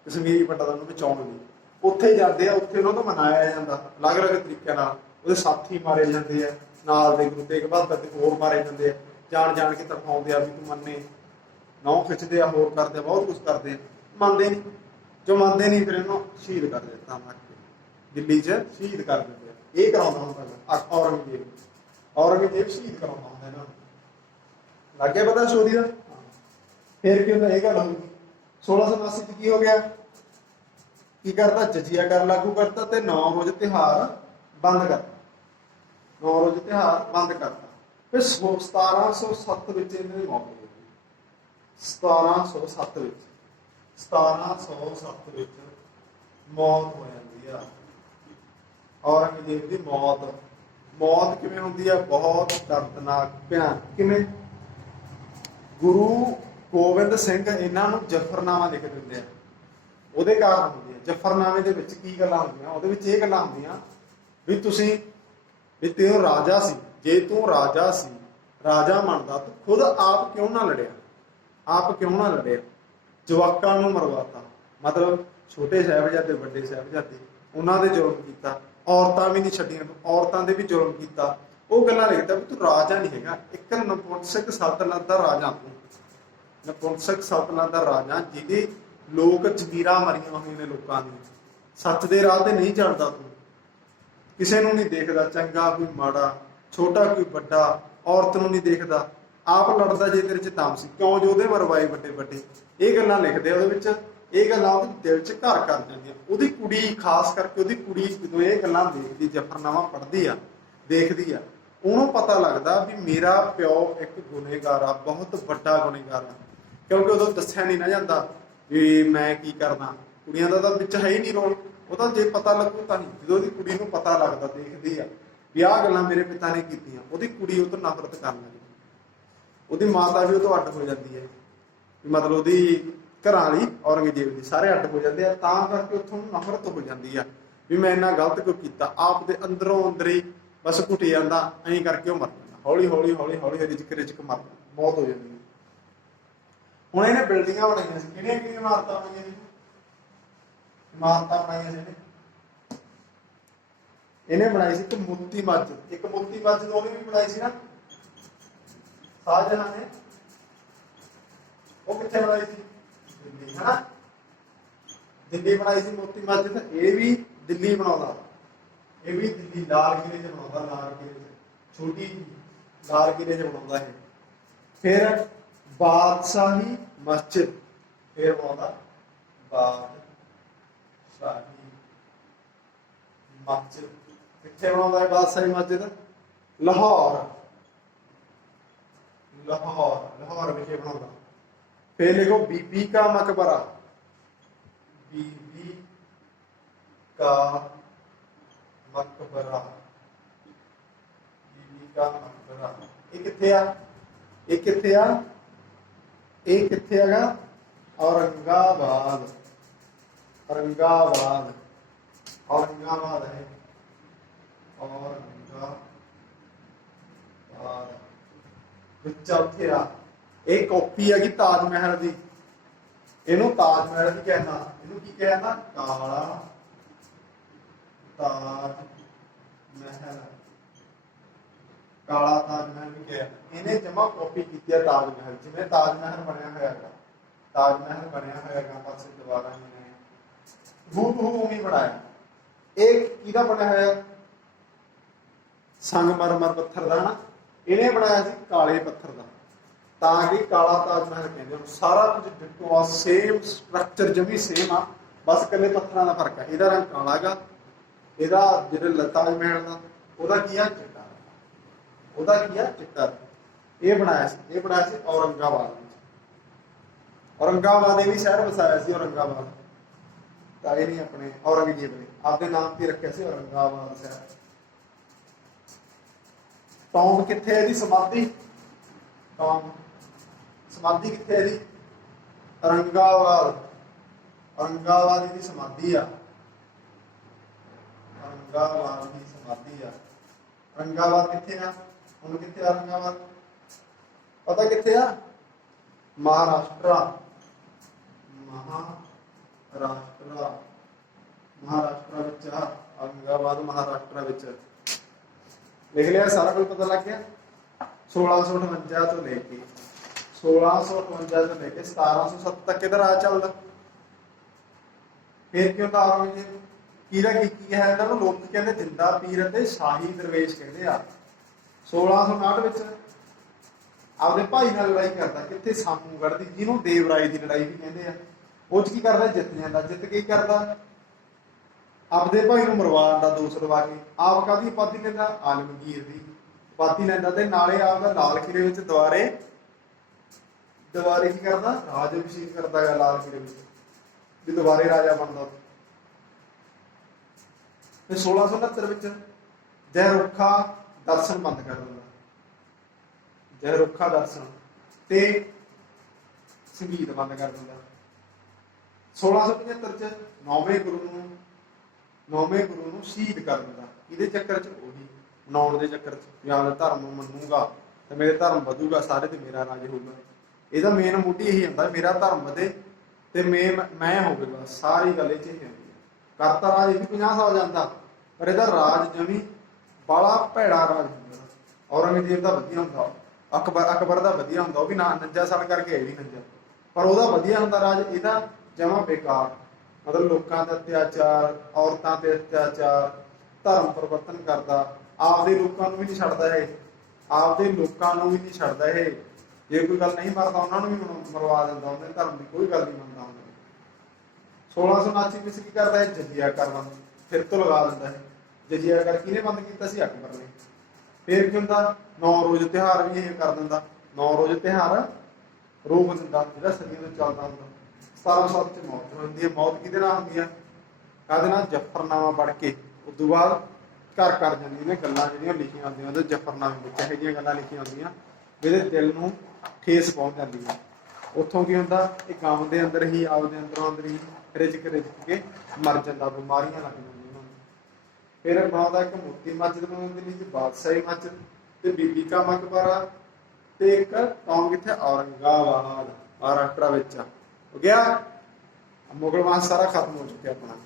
ਕਸ਼ਮੀਰੀ ਪੰਡਤਾਂ ਨੂੰ ਬਚਾਉਣ ਲਈ। ਉੱਥੇ ਜਾਂਦੇ ਆ, ਉੱਥੇ ਉਹਨਾਂ ਤੋਂ ਮਨਾਇਆ ਜਾਂਦਾ ਅਲੱਗ-ਅਲੱਗ ਤਰੀਕਿਆਂ ਨਾਲ। ਉਹਦੇ ਸਾਥੀ ਮਾਰੇ ਜਾਂਦੇ ਆ, ਨਾਲ ਦੇ ਗੁਰੂ ਤੇਗ ਬਹਾਦਰ ਤੇ ਹੋਰ ਮਾਰੇ ਜਾਂਦੇ ਆ, ਜਾਣ ਕੇ ਤਰਫਾਉਂਦੇ ਆ ਵੀ ਤੂੰ ਮੰਨੇ, ਨਹੁੰ ਖਿੱਚਦੇ ਆ, ਹੋਰ ਕਰਦੇ ਆ, ਬਹੁਤ ਕੁਛ ਕਰਦੇ ਆ, ਮੰਨਦੇ ਨਹੀਂ। ਜੋ ਮੰਨਦੇ ਨਹੀਂ ਫਿਰ ਇਹਨੂੰ ਸ਼ਹੀਦ ਕਰ ਦਿੱਤਾ, ਮਾਰ ਕੇ ਦਿੱਲੀ 'ਚ ਸ਼ਹੀਦ ਕਰ ਦਿੰਦੇ ਆ। ਇਹ ਕਰਾਉਂਦਾ ਹੁੰਦਾ ਔਰੰਗਜ਼ੇਬ ਸ਼ਹੀਦ ਕਰਾਉਂਦਾ ਹੁੰਦਾ ਇਹਨਾਂ ਨੂੰ। ਲੱਗ ਗਿਆ ਪਤਾ ਸਟੋਰੀ ਦਾ? ਫਿਰ ਕੀ ਹੁੰਦਾ, ਇਹ ਗੱਲ ਹੋਊਗੀ 1689 ਚ ਕੀ ਹੋ ਗਿਆ, ਕੀ ਕਰਤਾ, ਜਜ਼ੀਆ ਕਰ ਲਾਗੂ ਕਰਤਾ ਤੇ 9 ਰੋਜ਼ ਤਿਉਹਾਰ ਬੰਦ ਕਰਤਾ, 9 ਰੋਜ਼ ਤਿਉਹਾਰ ਬੰਦ ਕਰਤਾ। ਫਿਰ 1707 ਵਿੱਚ ਇਹਨਾਂ ਦੀ ਮੌਤ ਹੋ ਗਈ। 1707 ਵਿੱਚ ਮੌਤ ਹੋ ਜਾਂਦੀ ਆ ਔਰੰਗਜ਼ੇਬ ਦੀ। ਮੌਤ ਕਿਵੇਂ ਹੁੰਦੀ ਆ, ਬਹੁਤ ਦਰਦਨਾਕ ਭਿਆਨਕ। ਕਿਵੇਂ? ਗੁਰੂ ਗੋਬਿੰਦ ਸਿੰਘ ਇਹਨਾਂ ਨੂੰ ਜਫਰਨਾਮਾ ਲਿਖ ਦਿੰਦੇ ਆ, ਉਹਦੇ ਕਾਰਨ ਹੁੰਦੀ ਹੈ। ਜਫਰਨਾਮੇ ਦੇ ਵਿੱਚ ਕੀ ਗੱਲਾਂ ਹੁੰਦੀਆਂ, ਉਹਦੇ ਵਿੱਚ ਇਹ ਗੱਲਾਂ ਹੁੰਦੀਆਂ ਵੀ ਤੁਸੀਂ ਵੀ ਤੂੰ ਰਾਜਾ ਸੀ, ਜੇ ਤੂੰ ਰਾਜਾ ਸੀ, ਰਾਜਾ ਮੰਨਦਾ, ਤੂੰ ਖੁਦ ਆਪ ਕਿਉਂ ਨਾ ਲੜਿਆ, ਜਵਾਕਾਂ ਨੂੰ ਮਰਵਾਤਾ, ਮਤਲਬ ਛੋਟੇ ਸਾਹਿਬਜ਼ਾਦੇ ਵੱਡੇ ਸਾਹਿਬਜ਼ਾਦੇ ਉਹਨਾਂ ਦੇ ਜ਼ੁਲਮ ਕੀਤਾ, ਔਰਤਾਂ ਵੀ ਨਹੀਂ ਛੱਡੀਆਂ, ਔਰਤਾਂ ਦੇ ਵੀ ਜ਼ੁਲਮ ਕੀਤਾ। ਉਹ ਗੱਲਾਂ ਲਿਖਦਾ ਵੀ ਤੂੰ ਰਾਜਾ ਨਹੀਂ ਹੈਗਾ, ਇੱਕ ਨਪੁੰਸਕ ਸਲਤਨਤ ਦਾ ਰਾਜਾ, ਨਪੁੰਸਕ ਸਲਤਨਤ ਦਾ ਰਾਜਾ ਜਿਹਦੇ ਲੋਕ ਜ਼ਮੀਰਾਂ ਮਰੀਆਂ ਹੋਈਆਂ ਨੇ ਲੋਕਾਂ ਦੀ, ਸੱਚ ਦੇ ਰਾਹ ਤੇ ਨਹੀਂ ਚੱਲਦਾ, ਤੂੰ ਕਿਸੇ ਨੂੰ ਨਹੀਂ ਦੇਖਦਾ, ਚੰਗਾ ਕੋਈ ਮਾੜਾ, ਛੋਟਾ ਕੋਈ ਵੱਡਾ, ਔਰਤ ਨੂੰ ਨਹੀਂ ਦੇਖਦਾ, ਆਪ ਲੜਦਾ ਜੇ ਤੇਰੇ 'ਚ ਦਮ ਸੀ, ਕਿਉਂ ਜੋ ਉਹਦੇ ਮਰਵਾਏ ਵੱਡੇ ਵੱਡੇ। ਇਹ ਗੱਲਾਂ ਲਿਖਦੇ ਆ ਉਹਦੇ ਵਿੱਚ, ਇਹ ਗੱਲਾਂ ਉਹਦੇ ਦਿਲ 'ਚ ਘਰ ਕਰ ਜਾਂਦੀਆਂ। ਉਹਦੀ ਕੁੜੀ, ਖਾਸ ਕਰਕੇ ਉਹਦੀ ਕੁੜੀ ਜਦੋਂ ਇਹ ਗੱਲਾਂ ਦੇਖਦੀ, ਜਫਰਨਾਮਾ ਪੜ੍ਹਦੀ ਆ, ਦੇਖਦੀ ਆ, ਉਹਨੂੰ ਪਤਾ ਲੱਗਦਾ ਵੀ ਮੇਰਾ ਪਿਓ ਇੱਕ ਗੁਨੇਗਾਰ ਆ, ਬਹੁਤ ਵੱਡਾ ਗੁਨੇਗਾਰ ਆ। ਕਿਉਂਕਿ ਉਦੋਂ ਦੱਸਿਆ ਨਹੀਂ ਨਾ ਜਾਂਦਾ ਵੀ ਮੈਂ ਕੀ ਕਰਦਾ, ਕੁੜੀਆਂ ਦਾ ਤਾਂ ਵਿੱਚ ਹੈ ਹੀ ਨਹੀਂ ਰੋਲ। ਉਹ ਤਾਂ ਜੇ ਪਤਾ ਲੱਗੂ ਤਾਂ ਨਹੀਂ, ਜਦੋਂ ਉਹਦੀ ਕੁੜੀ ਨੂੰ ਪਤਾ ਲੱਗਦਾ, ਦੇਖਦੀ ਆ ਵੀ ਆਹ ਗੱਲਾਂ ਮੇਰੇ ਪਿਤਾ ਨੇ ਕੀਤੀਆਂ, ਉਹਦੀ ਕੁੜੀ ਉਹ ਤੋਂ ਨਫ਼ਰਤ ਕਰਨ ਲੱਗੀ, ਉਹਦੀ ਮਾਤਾ ਵੀ ਉਹ ਤੋਂ ਅੱਡ ਹੋ ਜਾਂਦੀ ਹੈ, ਮਤਲਬ ਉਹਦੀ ਘਰਾਂ ਵਾਲੀ ਔਰੰਗਜ਼ੇਬ ਦੀ ਸਾਰੇ ਅੱਡ ਹੋ ਜਾਂਦੇ ਆ। ਤਾਂ ਕਰਕੇ ਉੱਥੋਂ ਨਫ਼ਰਤ ਹੋ ਜਾਂਦੀ ਆ ਵੀ ਮੈਂ ਇੰਨਾ ਗਲਤ ਕਿਉਂ ਕੀਤਾ। ਆਪ ਦੇ ਅੰਦਰੋਂ ਅੰਦਰ ਹੀ ਬਸ ਘੁੱਟ ਜਾਂਦਾ, ਐਂ ਕਰਕੇ ਉਹ ਮਰ ਜਾਂਦਾ, ਹੌਲੀ ਹੌਲੀ ਰਿਜਕ ਮਰ, ਮੌਤ ਹੋ ਜਾਂਦੀ ਹੈ। ਹੁਣ ਇਹਨੇ ਬਿਲਡਿੰਗਾਂ ਬਣਾਈਆਂ ਸੀ, ਕਿਹੜੀਆਂ ਕਿਹੜੀਆਂ ਇਮਾਰਤਾਂ ਬਣਾਈਆਂ ਸੀ? ਇਮਾਰਤਾਂ ਬਣਾਈਆਂ ਸੀ ਇਹਨੇ ਬਣਾਈ ਸੀ ਇੱਕ ਮੋਤੀ ਮਸਜਿਦ, ਇੱਕ ਮੋਤੀ ਮਸਜਿਦ ਉਹਨੇ ਵੀ ਬਣਾਈ ਸੀ ਨਾ ਸ਼ਾਹਜਹਾਨ ਨੇ। ਉਹ ਕਿੱਥੇ ਬਣਾਈ ਸੀ? ਦਿੱਲੀ, ਹੈ ਨਾ, ਦਿੱਲੀ ਬਣਾਈ ਸੀ ਮੋਤੀ ਮਸਜਿਦ। ਇਹ ਵੀ ਦਿੱਲੀ ਬਣਾਉਂਦਾ, ਇਹ ਵੀ ਦਿੱਲੀ ਲਾਲ ਕਿਲੇ 'ਚ ਬਣਾਉਂਦਾ, ਲਾਲ ਕਿਲੇ 'ਚ, ਛੋਟੀ ਲਾਲ ਕਿਲੇ 'ਚ ਬਣਾਉਂਦਾ ਇਹ। ਫਿਰ ਬਾਦਸ਼ਾਹੀ ਮਸਜਿਦ, ਫਿਰ ਬਣਾਉਂਦਾ ਬਾਦਸ਼ਾਹੀ ਮਸਜਿਦ। ਕਿੱਥੇ ਬਣਾਉਂਦਾ ਹੈ ਬਾਦਸ਼ਾਹੀ ਮਸਜਿਦ? ਲਾਹੌਰ, ਲਾਹੌਰ, ਲਾਹੌਰ ਵਿਖੇ ਬਣਾਉਂਦਾ। फिर लिखो बीबी का मकबरा, बीबी का मकबरा, बीबी का मकबरा। ये किथे आ? ये किथे आ? ये किथे हैगा? औरंगाबाद, औरंगाबाद, औरंगाबाद है, औरंगाबाद। चौथे आ एक कॉपी है ताज महल की, इनू ताज महल की कहना, इनू की कहना? काला ताज महल, काला ताज महल भी कहना। इन्हें जमा कॉपी की ताज महल, जिवें ताज महल बनया होया है, ताज महल बनया होया है पासे दीवारां ने हूबहू उवें बनाया। एक किहदा बनया होया? संगमरमर पत्थर दा ना, इन्हें बनाया सी काले पत्थर दा, ताकि काला ताज महल कहते हैं। सारा कुछ डिटो आ, सेम स्ट्रक्चर जमी सेम आ, बस कल्ले पत्थरां दा फर्क है। इहदा रंग काला गा, इहदा जिहड़ा ताज महल दा ओहदा की आ चिट्टा, ओहदा की आ चिट्टा। ये बनाया सी औरंगाबाद, औरंगाबाद ये भी शहर बसाया सी औरंगाबाद, तां ये नहीं अपने औरंगजेब ने आपके नाम ते रखिया सी औरंगाबाद शहर। टॉम कित्थे है दी समाधि? टॉम समाधि कित्थे है दी? औरंगाबाद, औरंगाबाद की समाधि आ, औरंगाबाद की समाधि आ। औरंगाबाद कित्थे आ? हुण कित्थे औरंगाबाद? पता कित्थे आ? महाराष्ट्र, महाराष्ट्र, महाराष्ट्र विच आ औरंगाबाद, महाराष्ट्र विच। लिख लिया, सारा कुछ पता लग गया। 1658 तो लेके 1658 तो लेके 1707 तक किधर राज चलदा। फिर क्यों था औरंगजेब? किहदा की है इन्हां नूं लोक कहंदे जिंदा पीर ते शाही दरवेश कहंदे आ। 1659 विच आपदे भाई नाल लड़ाई करदा, कित्थे? सामूगढ़ दी, जिहनूं देवराय दी लड़ाई भी कहंदे आ। ਉਹ 'ਚ ਕੀ ਕਰਦਾ? ਜਿੱਤ ਜਾਂਦਾ। ਜਿੱਤ ਕੇ ਕਰਦਾ? ਆਪਦੇ ਭਾਈ ਨੂੰ ਮਰਵਾਉਣ ਦਾ ਦੋਸ਼ ਲਵਾ ਕੇ ਆਪ ਕਾਹਦੀ ਉਪਾਧੀ ਲੈਂਦਾ? ਆਲਮਗੀਰ ਦੀ ਉਪਾਧੀ ਲੈਂਦਾ, ਤੇ ਨਾਲੇ ਆਪਦਾ ਲਾਲ ਕਿਲੇ ਵਿੱਚ ਦੁਬਾਰੇ ਕੀ ਕਰਦਾ? ਰਾਜ ਅਭਿਸ਼ੇਕ ਕਰਦਾ ਗਾ ਲਾਲ ਕਿਲੇ ਵਿੱਚ, ਵੀ ਦੁਬਾਰੇ ਰਾਜਾ ਬਣਦਾ। ਤੇ 1669 ਵਿੱਚ ਜੈਰੁੱਖਾ ਦਰਸ਼ਨ ਬੰਦ ਕਰ ਦਿੰਦਾ, ਜੈਰੁੱਖਾ ਦਰਸ਼ਨ ਤੇ ਸੰਗੀਤ ਬੰਦ ਕਰ ਦਿੰਦਾ। 1675 ਚ ਨੌਵੇਂ ਗੁਰੂ ਨੂੰ ਸ਼ਹੀਦ ਕਰ ਦਿੰਦਾ। ਇਹਦੇ ਚੱਕਰ ਚ ਉਹੀ ਮਨਾਉਣ ਦੇ ਚੱਕਰ ਚ ਵੀ ਆਪਦਾ ਧਰਮ ਮੰਨੂਗਾ ਤੇ ਮੇਰੇ ਧਰਮ ਵਧੂਗਾ, ਸਾਰੇ ਤੇ ਮੇਰਾ ਰਾਜ ਹੋਊਗਾ। ਇਹਦਾ ਮੇਨ ਮੋਢੀ ਇਹੀ ਹੁੰਦਾ, ਮੇਰਾ ਧਰਮ ਵਧੇ ਤੇ ਮੈਂ ਹੋਵੇ, ਬਸ ਸਾਰੀ ਗੱਲ ਇਹ ਚ ਹੀ ਹੁੰਦੀ ਹੈ। ਕਰਤਾ ਰਾਜ ਇਹ ਵੀ 50 ਸਾਲ ਜਾਂਦਾ, ਪਰ ਇਹਦਾ ਰਾਜ ਜਮੀ ਬਾਲਾ ਭੈੜਾ ਰਾਜ ਹੁੰਦਾ। ਔਰੰਗਜ਼ੇਬ ਦਾ ਵਧੀਆ ਹੁੰਦਾ, ਅਕਬਰ ਦਾ ਵਧੀਆ ਹੁੰਦਾ, ਉਹ ਵੀ 49 ਸਾਲ ਕਰਕੇ ਇਹ ਵੀ 49, ਪਰ ਉਹਦਾ ਵਧੀਆ ਹੁੰਦਾ ਰਾਜ, ਇਹਦਾ ਜਮਾ ਬੇਕਾਰ। मतलब लोगों का अत्याचार, औरतों पर अत्याचार, धर्म परिवर्तन करता, आपके लोगों भी नहीं छड्डदा है, आपके लोगों भी नहीं छड्डदा है। जे कोई गल नहीं मरता उन्होंने भी मरवा दिंदा, उन्हें धर्म की कोई गल नहीं मनता। 1679 ਵਿੱਚ ਕੀ ਕਰਦਾ ਹੈ? ਜਜ਼ੀਆ ਕਰ ਬੰਦ ਫਿਰ ਤੋਂ ਲਗਾ ਦਿੰਦਾ ਹੈ। ਜਜ਼ੀਆ ਕਰ ਕਿਹਨੇ ਬੰਦ ਕੀਤਾ ਸੀ? ਅਕਬਰ ਨੇ। ਫਿਰ ਕੀ ਹੁੰਦਾ? 9 ਰੋਜ਼ ਤਿਉਹਾਰ ਵੀ ਇਹ ਕਰ ਦਿੰਦਾ, 9 ਰੋਜ਼ ਤਿਉਹਾਰ ਰੋਕ ਦਿੰਦਾ ਜਿਹੜਾ ਸਦੀਆਂ ਤੋਂ ਚੱਲਦਾ ਹੁੰਦਾ। 1707 ਚ ਮੌਤ ਹੁੰਦੀ ਹੈ। ਮੌਤ ਕਿਹਦੇ ਨਾਲ ਹੁੰਦੀ ਆ? ਕਾਹਦੇ ਨਾਲ? ਜਫਰਨਾਮਾ ਪੜ੍ਹ ਕੇ। ਉਸ ਤੋਂ ਬਾਅਦ ਘਰ ਕਰ ਜਾਂਦੀਆਂ ਨੇ ਗੱਲਾਂ ਜਿਹੜੀਆਂ ਲਿਖੀਆਂ ਹੁੰਦੀਆਂ ਉਹਦੇ ਜਫਰਨਾਮੇ ਵਿੱਚ, ਇਹੋ ਜਿਹੀਆਂ ਗੱਲਾਂ ਲਿਖੀਆਂ ਹੁੰਦੀਆਂ ਜਿਹਦੇ ਦਿਲ ਨੂੰ ਠੇਸ ਪਹੁੰਚ ਜਾਂਦੀ ਹੈ। ਉੱਥੋਂ ਕੀ ਹੁੰਦਾ? ਇਹ ਗਮ ਦੇ ਅੰਦਰ ਹੀ, ਆਪਦੇ ਅੰਦਰੋਂ ਅੰਦਰ ਹੀ ਰਿਜਕ ਕੇ ਮਰ ਜਾਂਦਾ, ਬਿਮਾਰੀਆਂ ਲੱਗ ਜਾਂਦੀਆਂ ਉਹਨਾਂ ਨੂੰ। ਫਿਰ ਬਣਾਉਂਦਾ ਇੱਕ ਮੋਤੀ ਮਸਜਿਦ ਬਣਾਉਂਦੇ ਨੇ ਜੀ, ਬਾਦਸ਼ਾਹੀ ਮਸਜਿਦ ਤੇ ਬੀਬੀ ਕਾ ਮਕਬਰਾ, ਤੇ ਇੱਕ ਕੌਮ ਕਿੱਥੇ? ਔਰੰਗਾਬਾਦ। और आंकड़ा विच हो गया। मुगल वंश सारा खत्म हो चुका अपना।